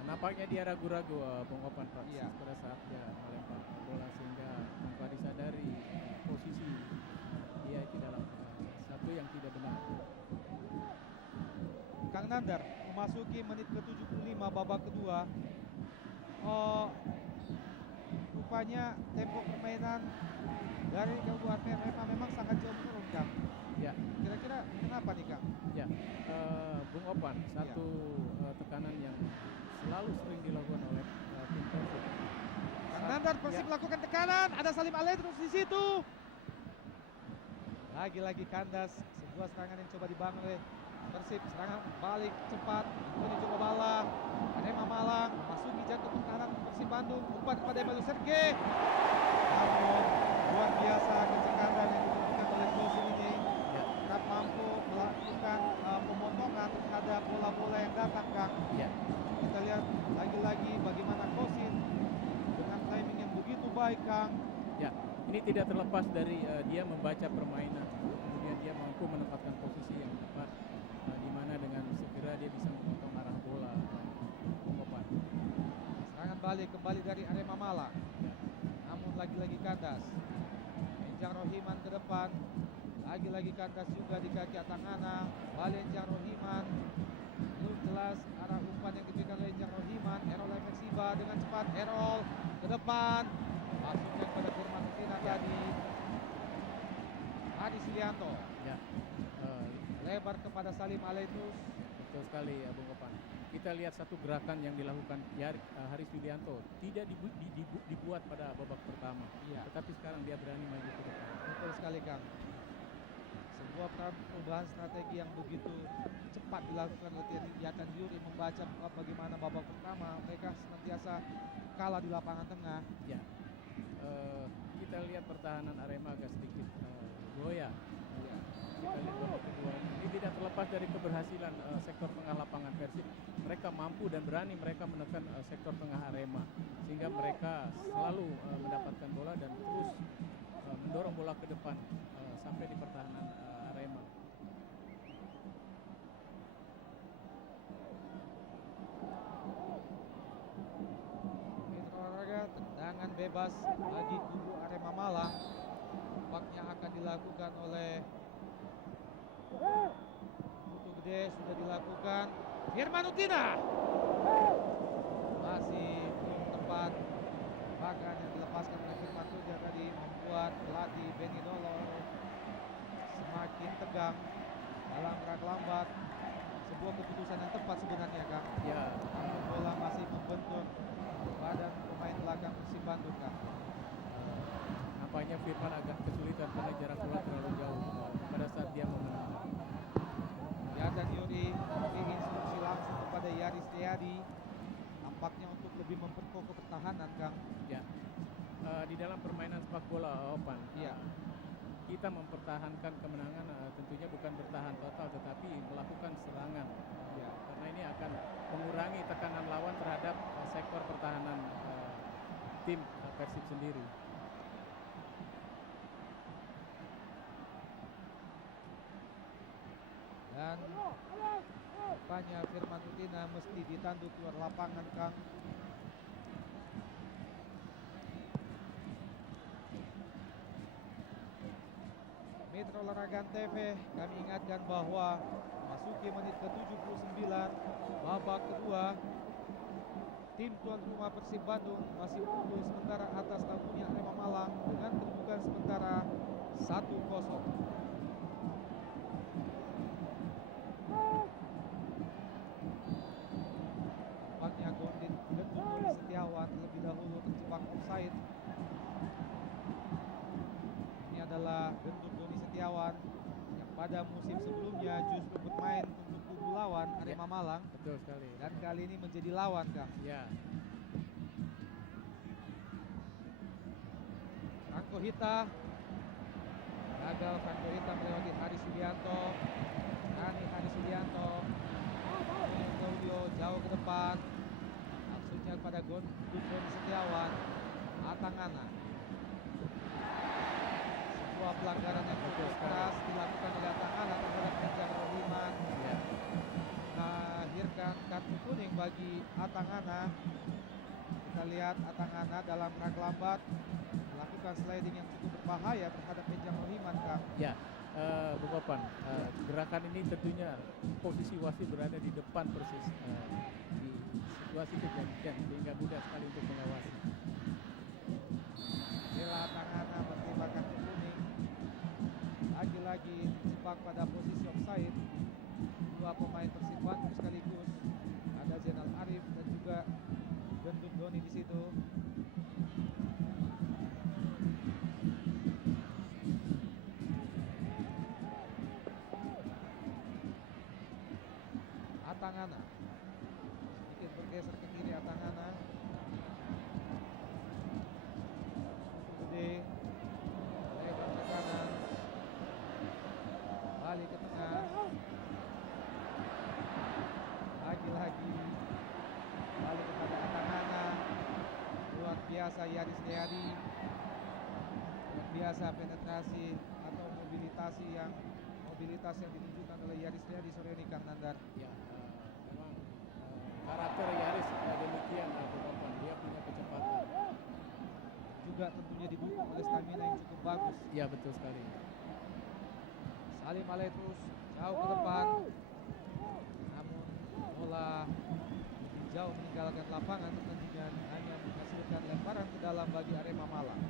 Nampaknya dia ragu-ragu Bung Opan Pak Iya. pada saat dia melempar bola, sehingga tanpa disadari posisi dia di dalam satu yang tidak benar. Kang Nandar memasuki menit ke-75 babak kedua. Rupanya tempo permainan dari Kabupaten Arema memang sangat jauh menurun, Kang. Ya, Kira-kira kenapa nih, Kang? ya. Bung Opan, satu tekanan yang selalu sering dilakukan oleh tim Persib. Kang Nandar, Persib melakukan tekanan, ada Salim Alidrus di situ. Lagi-lagi kandas, sebuah serangan yang coba dibangun oleh Persib. Serangan balik cepat, ini coba bala. Arema Malang memasuki jantung pertahanan Persib Bandung. Umpan kepada Emilio Serge. Namun luar biasa kecepatan yang ditunjukkan oleh Kosin ini. Ya. Kerap mampu melakukan pemotongan terhadap bola-bola yang datang, Kang. Ya. Kita lihat lagi-lagi bagaimana Kosin dengan timing yang begitu baik, Kang. Ya, ini tidak terlepas dari dia membaca permainan, kemudian dia mampu menempatkan posisi yang tepat, di mana dengan segera dia bisa memotong arah bola. Opan. Serangan balik kembali dari Arema Malang. Ya. Namun lagi-lagi kandas. Enjang Rohiman ke depan. Lagi-lagi kandas juga di kaki Atangana. Balik Enjang Rohiman. Belum jelas arah umpan yang diberikan oleh Enjang Rohiman. Erol Efeksiba dengan cepat. Erol ke depan. Masuknya kepada Firman Utina tadi. Adi Sulianto. Ya. Lebar kepada Salim Alidrus. Betul sekali ya Bung Opan. Kita lihat satu gerakan yang dilakukan Haris Yulianto tidak dibuat pada babak pertama. Iya. Tetapi sekarang dia berani maju ke depan. Betul sekali, Kang. Sebuah sebuah perubahan strategi yang begitu cepat dilakukan oleh Yatan Yuri, membaca bagaimana babak pertama mereka senantiasa kalah di lapangan tengah. Ya, kita lihat pertahanan Arema agak sedikit goyah. Ya. Kita lihat babak kedua ini tidak terlepas dari keberhasilan sektor tengah lapangan Persib. Mereka mampu dan berani mereka menekan sektor tengah Arema sehingga mereka selalu mendapatkan bola dan terus mendorong bola ke depan sampai di pertahanan Arema. Mitra olahraga, tendangan bebas bagi kubu Arema Malang tampaknya akan dilakukan oleh Putu Gede, sudah dilakukan Firman Utina, masih belum tepat, bahkan yang dilepaskan oleh Firman Utina tadi membuat pelatih Benny Dolo semakin tegang dalam gerak lambat. Sebuah keputusan yang tepat sebenarnya, Kang. Ya, Bola masih membentur badan pemain belakang Persib Bandung, Kang. nampaknya Firman agak kesulitan karena jarak bola terlalu jauh pada saat dia memenang. Yatan Yuri memberi instruksi langsung kepada Yaris Riyadi, tampaknya untuk lebih memperkokoh pertahanan, Kang. Ya, di dalam permainan sepak bola, Opan, Iya. kita mempertahankan kemenangan tentunya bukan bertahan total tetapi melakukan serangan. Ya. Karena ini akan mengurangi tekanan lawan terhadap sektor pertahanan tim Persib sendiri. Dan rupanya Firman Utina mesti ditanduk keluar lapangan, Kang. Mitra Olahraga TV, kami ingatkan bahwa memasuki menit ke-79 babak kedua, tim tuan rumah Persib Bandung masih unggul sementara atas tamunya Arema Malang dengan kedudukan sementara 1-0. Tampaknya Gendut Doni Setiawan terlebih dahulu terjebak offside. Ini adalah Gendut Doni Setiawan yang pada musim sebelumnya justru bermain untuk kubu lawan Arema Malang, Betul sekali. dan kali ini menjadi lawan, Kang. Ya, Franco Hita gagal. Franco Hita melewati Haris Subianto. Rani Haris Subianto, Claudio jauh ke depan, maksudnya kepada Gendut Doni Setiawan. Atangana, sebuah pelanggaran yang cukup keras dilakukan oleh Atangana terhadap Hendra Rohiman, ya. melahirkan kartu kuning bagi Atangana. Kita lihat Atangana dalam gerak lambat melakukan sliding yang cukup berbahaya terhadap Hendra Rohiman, Kang. Ya, Bung Opan, gerakan ini tentunya posisi wasit berada di depan persis di situasi kejadian sehingga mudah sekali untuk mengawasi. Bela Atangana menerima kartu kuning, lagi-lagi terjebak pada posisi offside. Dua pemain Persib Bandung sekaligus, ada Zainal Arif dan juga Gendut Doni di situ. Atangana sedikit bergeser ke kiri. Atangana gede lebar ke kanan, balik ke tengah, lagi-lagi balik kepada Atangana. Luar biasa Yaris Riyadi, luar biasa penetrasi atau mobilitas yang ditunjukkan oleh Yaris Riyadi sore ini, Kang Nandar. Ya, memang karakter Yaris demikian, Bung Opan. Dia punya kecepatan. Juga tentunya didukung oleh stamina yang cukup bagus. Ya, betul sekali. Salim Aletrus jauh ke depan, namun bola lebih jauh meninggalkan lapangan, pertandingan hanya menghasilkan lemparan ke dalam bagi Arema Malang.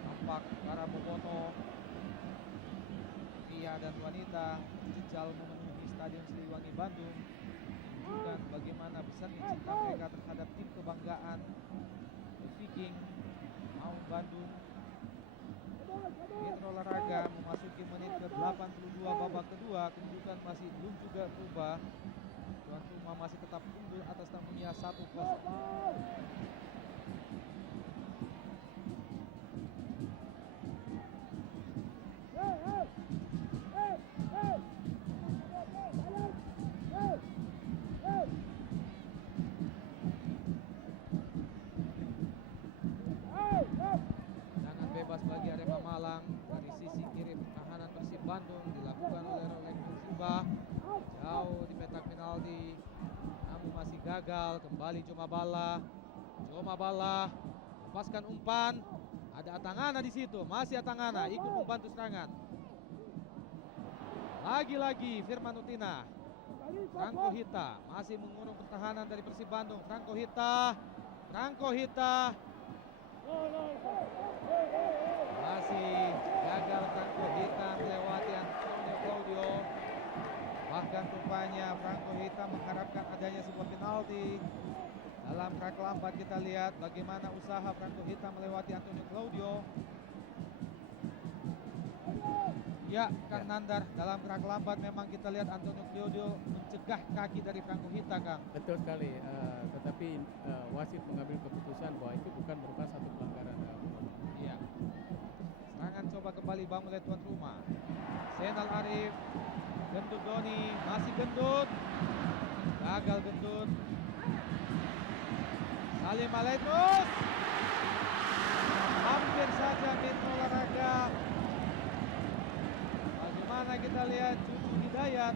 Tampak para bobotoh, pria dan wanita jejal memenuhi Stadion Siliwangi Bandung, menunjukkan bagaimana besarnya cinta mereka terhadap tim kebanggaan The Viking Maung Bandung. Mitra Olahraga memasuki menit ke-82 babak kedua, kedudukan masih belum juga berubah. Tuan rumah masih tetap unggul atas tamunya 1-0. Tendangan bebas bagi Arema Malang dari sisi kiri pertahanan Persib Bandung dilakukan oleh Rolek Silva. Jauh di petak penalti, namun masih gagal. Kembali Joma Bala lepaskan umpan. Ada Atangana di situ, masih Atangana ikut membantu serangan. Lagi-lagi Firman Utina. Franco Hita masih mengurung pertahanan dari Persib Bandung. Franco Hita masih gagal. Franco Hita melewati Antonio Claudio. Bahkan rupanya Franco Hita mengharapkan adanya sebuah penalti. Dalam kerak lambat kita lihat bagaimana usaha Franco Hita melewati Antonio Claudio. Ya, Kang Nandar, dalam kerak lambat memang kita lihat Antonio Claudio mencegah kaki dari Franco Hita, Kang. Betul sekali, tetapi wasit mengambil keputusan bahwa itu bukan merupakan satu pelanggaran. Iya. Serangan coba kembali bangun oleh tuan rumah. Senal Arif, gendut Doni, masih gendut. Gagal gendut. Salim Alaitrus. Hampir saja Mitra Olahraga. Bagaimana kita lihat Cucu Hidayat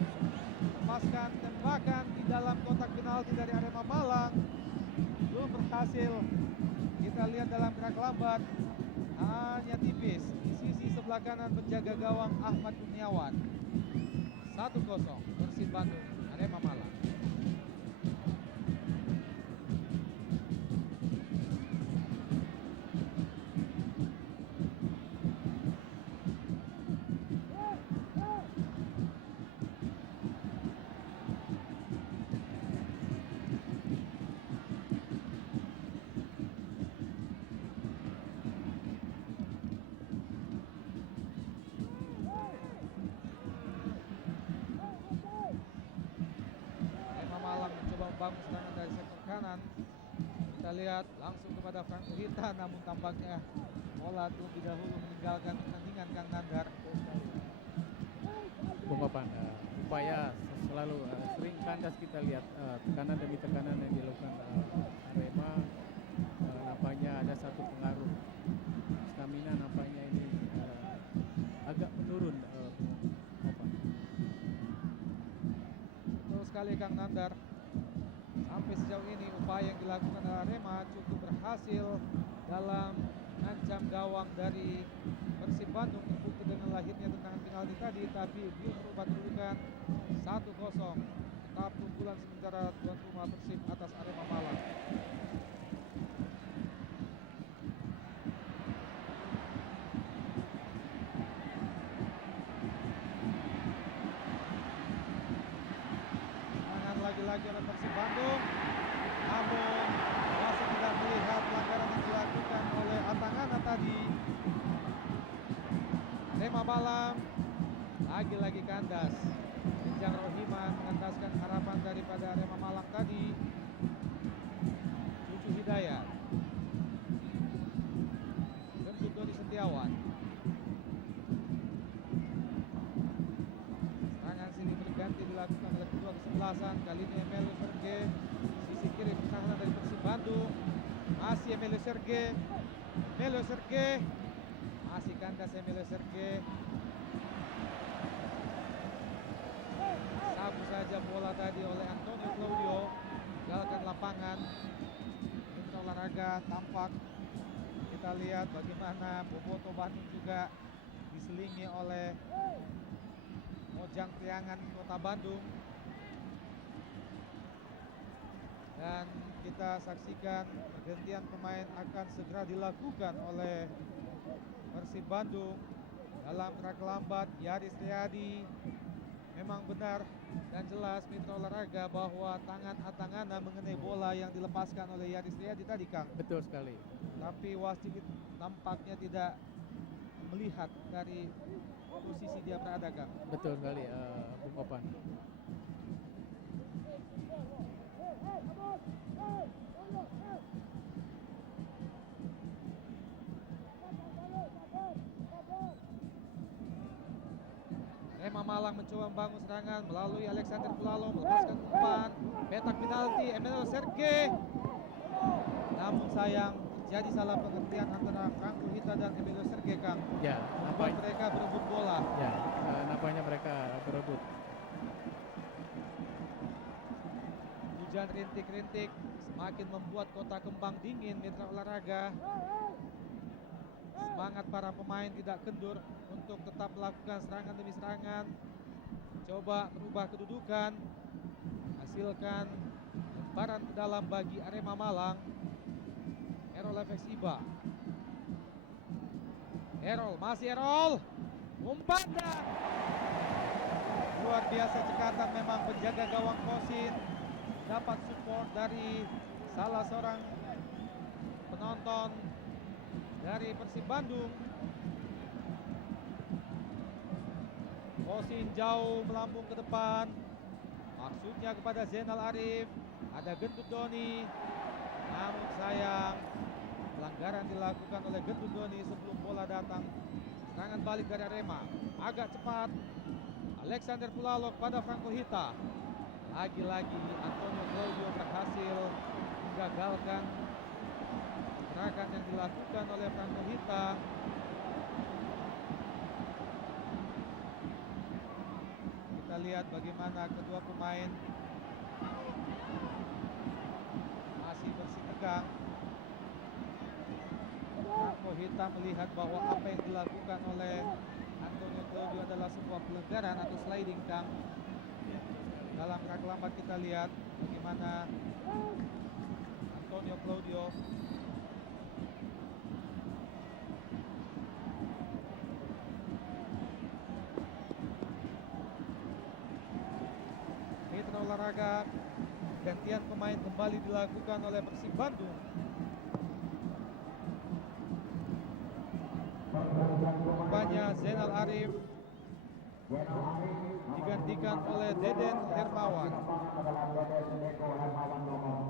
lepaskan tembakan di dalam kotak penalti dari Arema Malang. Belum berhasil. Kita lihat dalam gerak lambat hanya tipis di sisi sebelah kanan penjaga gawang Ahmad Kurniawan. 1-0 Persib Bandung, Arema Malang. Membangun serangan dari sektor kanan. Kita lihat langsung kepada Franco Hita, namun tampaknya bola terlebih dahulu meninggalkan pertandingan, Kang Nandar. Bung Opan, upaya selalu sering kandas kita lihat tekanan demi tekanan yang dilakukan Arema. Nampaknya ada satu pengaruh stamina, nampaknya ini agak menurun. Opan. Betul sekali, Kang Nandar. Sampai sejauh ini upaya yang dilakukan oleh Arema cukup berhasil dalam mengancam gawang dari Persib Bandung, terbukti dengan lahirnya tendangan penalti tadi, tapi belum merubah kedudukan 1-0. Tetap keunggulan sementara tuan rumah Persib atas Arema Malang. Lagi oleh Persib Bandung, namun masih tidak melihat pelanggaran yang dilakukan oleh Atangana tadi. Arema Malang lagi-lagi kandas. Rijang Rohiman mengandaskan harapan daripada Arema Malang tadi. Cucu Hidayat, Gendut Doni Setiawan. Silih berganti dilakukan oleh kedua kesebelasan. Kali ini Emilio Serge, sisi kiri pertahanan dari Persib Bandung. Masih Emilio Serge, masih kandas Emilio Serge. Sabu saja bola tadi oleh Antonio Claudio, tinggalkan lapangan. Mitra Olahraga tampak. Kita lihat bagaimana Boboto Bandung juga diselingi oleh Mojang Priangan Kota Bandung. Dan kita saksikan pergantian pemain akan segera dilakukan oleh Persib Bandung. Dalam kerak lambat Yaris Riyadi. Memang benar dan jelas Mitra Olahraga bahwa tangan Atangana mengenai bola yang dilepaskan oleh Yaris Riyadi tadi, Kang. Betul sekali. Tapi wasit tampaknya tidak melihat dari posisi dia berada, Kang. Betul sekali, Bung Opan. Arema Malang mencoba membangun serangan melalui Alexander Pulalo, melepaskan umpan, petak penalti Emmanuel Sergei. Namun sayang terjadi salah pengertian antara Franco Hita dan Emmanuel Sergei, Kang. Ya, Membuat mereka berebut bola. Ya, nampaknya mereka berebut. Hujan rintik-rintik semakin membuat kota Kembang dingin, mitra olahraga. Semangat para pemain tidak kendur untuk tetap melakukan serangan demi serangan. Coba merubah kedudukan, hasilkan lemparan ke dalam bagi Arema Malang. Errol FX Iba. Errol, masih Errol. Umpan dan luar biasa cekatan memang penjaga gawang Kosin. Dapat support dari salah seorang penonton dari Persib Bandung. Kosin jauh melambung ke depan. Maksudnya kepada Zainal Arif. Ada Gendut Doni. Namun sayang pelanggaran dilakukan oleh Gendut Doni sebelum bola datang. Serangan balik dari Arema. Agak cepat. Alexander Pulalo kepada Franco Hita. Lagi-lagi Antonio Claudio berhasil menggagalkan gerakan yang dilakukan oleh Franco Hita. Kita lihat bagaimana kedua pemain masih bersitegang. Franco Hita melihat bahwa apa yang dilakukan oleh Antonio Claudio adalah sebuah pelanggaran atau sliding, Kang. Dalam rangka lambat kita lihat bagaimana Antonio Claudio mitra olahraga. Gantian pemain kembali dilakukan oleh Persib Bandung. Rupanya Zainal Arif digantikan oleh Deden Hermawan.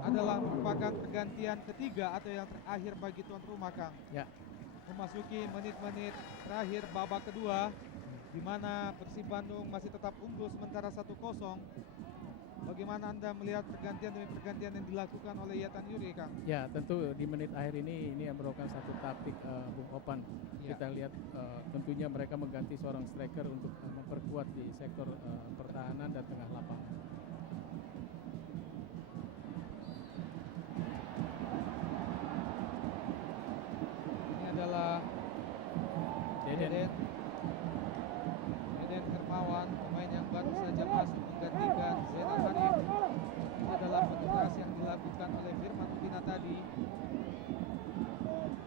Adalah merupakan pergantian ketiga atau yang terakhir bagi tuan rumah, Kang. Ya. Memasuki menit-menit terakhir babak kedua, di mana Persib Bandung masih tetap unggul sementara 1-0. Bagaimana Anda melihat pergantian demi pergantian yang dilakukan oleh Yatan Yuri, Kang? Ya, tentu di menit akhir ini merupakan satu taktik Bung Opan. Ya. Kita lihat tentunya mereka mengganti seorang striker untuk memperkuat di sektor pertahanan dan tengah lapangan. Ini adalah Deden Hermawan, pemain yang baru saja masuk menggantikan Zainal Arif. Ini adalah petugas yang dilakukan oleh Firman Utina tadi,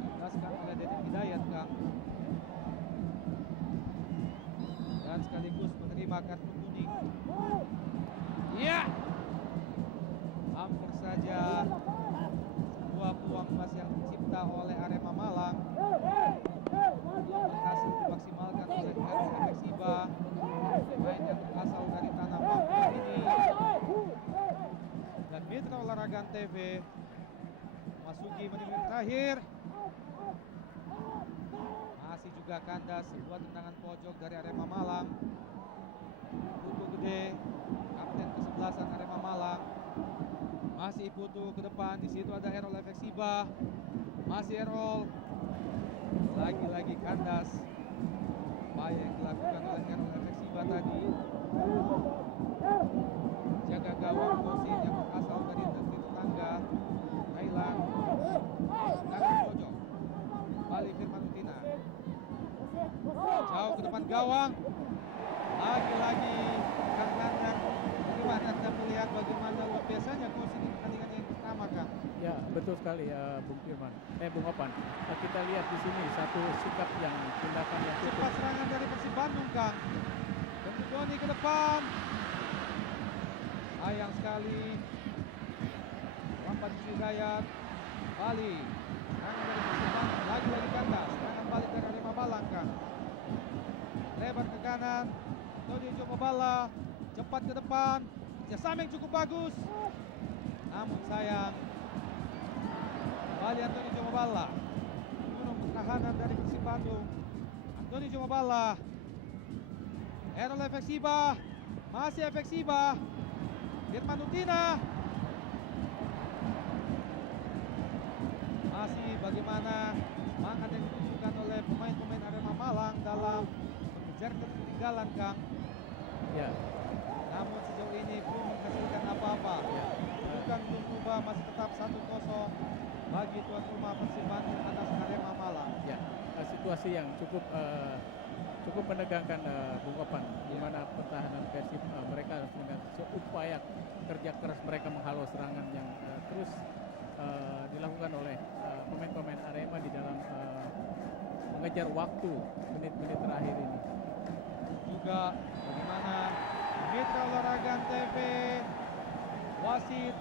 dibebaskan oleh Deden Hidayat, Kang, dan sekaligus menerima kartu kuning. Iya, hampir saja sebuah peluang emas yang dicipta oleh Arema Malang berhasil dimaksimalkan oleh Errol FX Iba, pemain yang berasal dari tanah Papua ini. Dan mitra olahraga TV memasuki menit terakhir. Masih juga kandas sebuah tendangan pojok dari Arema Malang. Putu Gede, kapten ke-11 Arema Malang, masih Putu ke depan. Di situ ada Errol FX Iba. Masih Errol. Lagi-lagi kandas. Upaya yang dilakukan oleh Errol FX Iba tadi. Jaga gawang Kosin yang berasal dari negeri tetangga Thailand. Tendangan pojok. Kembali Firman Utina. Jauh ke depan gawang. Lagi-lagi Kang Nanang. Bagaimana Anda melihat bagaimana luar biasanya Kosin di pertandingan yang pertama, Kang? Ya, betul sekali Bung Opan. Kita lihat di sini satu sikap yang tindakan yang Cepat serangan dari Persib Bandung, Kang. Gendut Doni ke depan. Sayang sekali. Lambat Hidayat. Bali. Serangan dari Persib Bandung. Lagi-lagi kandas. Serangan balik dari Arema Malang, Kang. Lebar ke kanan, Antonio Jomobala cepat ke depan, kerjasama yang cukup bagus, namun sayang kembali Antonio Jomobala mengunung pertahanan dari Persib Bandung. Antonio Jomobala, Errol Efeksiba, masih Efeksiba, Firman Utina, masih bagaimana semangat yang ditunjukkan oleh pemain-pemain Arema Malang dalam mengejar ketertinggalan, Kang. Ya, Namun sejauh ini belum menghasilkan apa-apa. ya. Bukan belum berubah, masih tetap 1-0 bagi tuan rumah Persib Bandung atas Arema Malang. Ya, situasi yang cukup menegangkan Bung Opan, di mana pertahanan Persib mereka dengan seupaya kerja keras mereka menghalau serangan yang terus dilakukan oleh pemain-pemain Arema di dalam mengejar waktu menit-menit terakhir ini. Juga bagaimana Mitra Olahraga TV wasit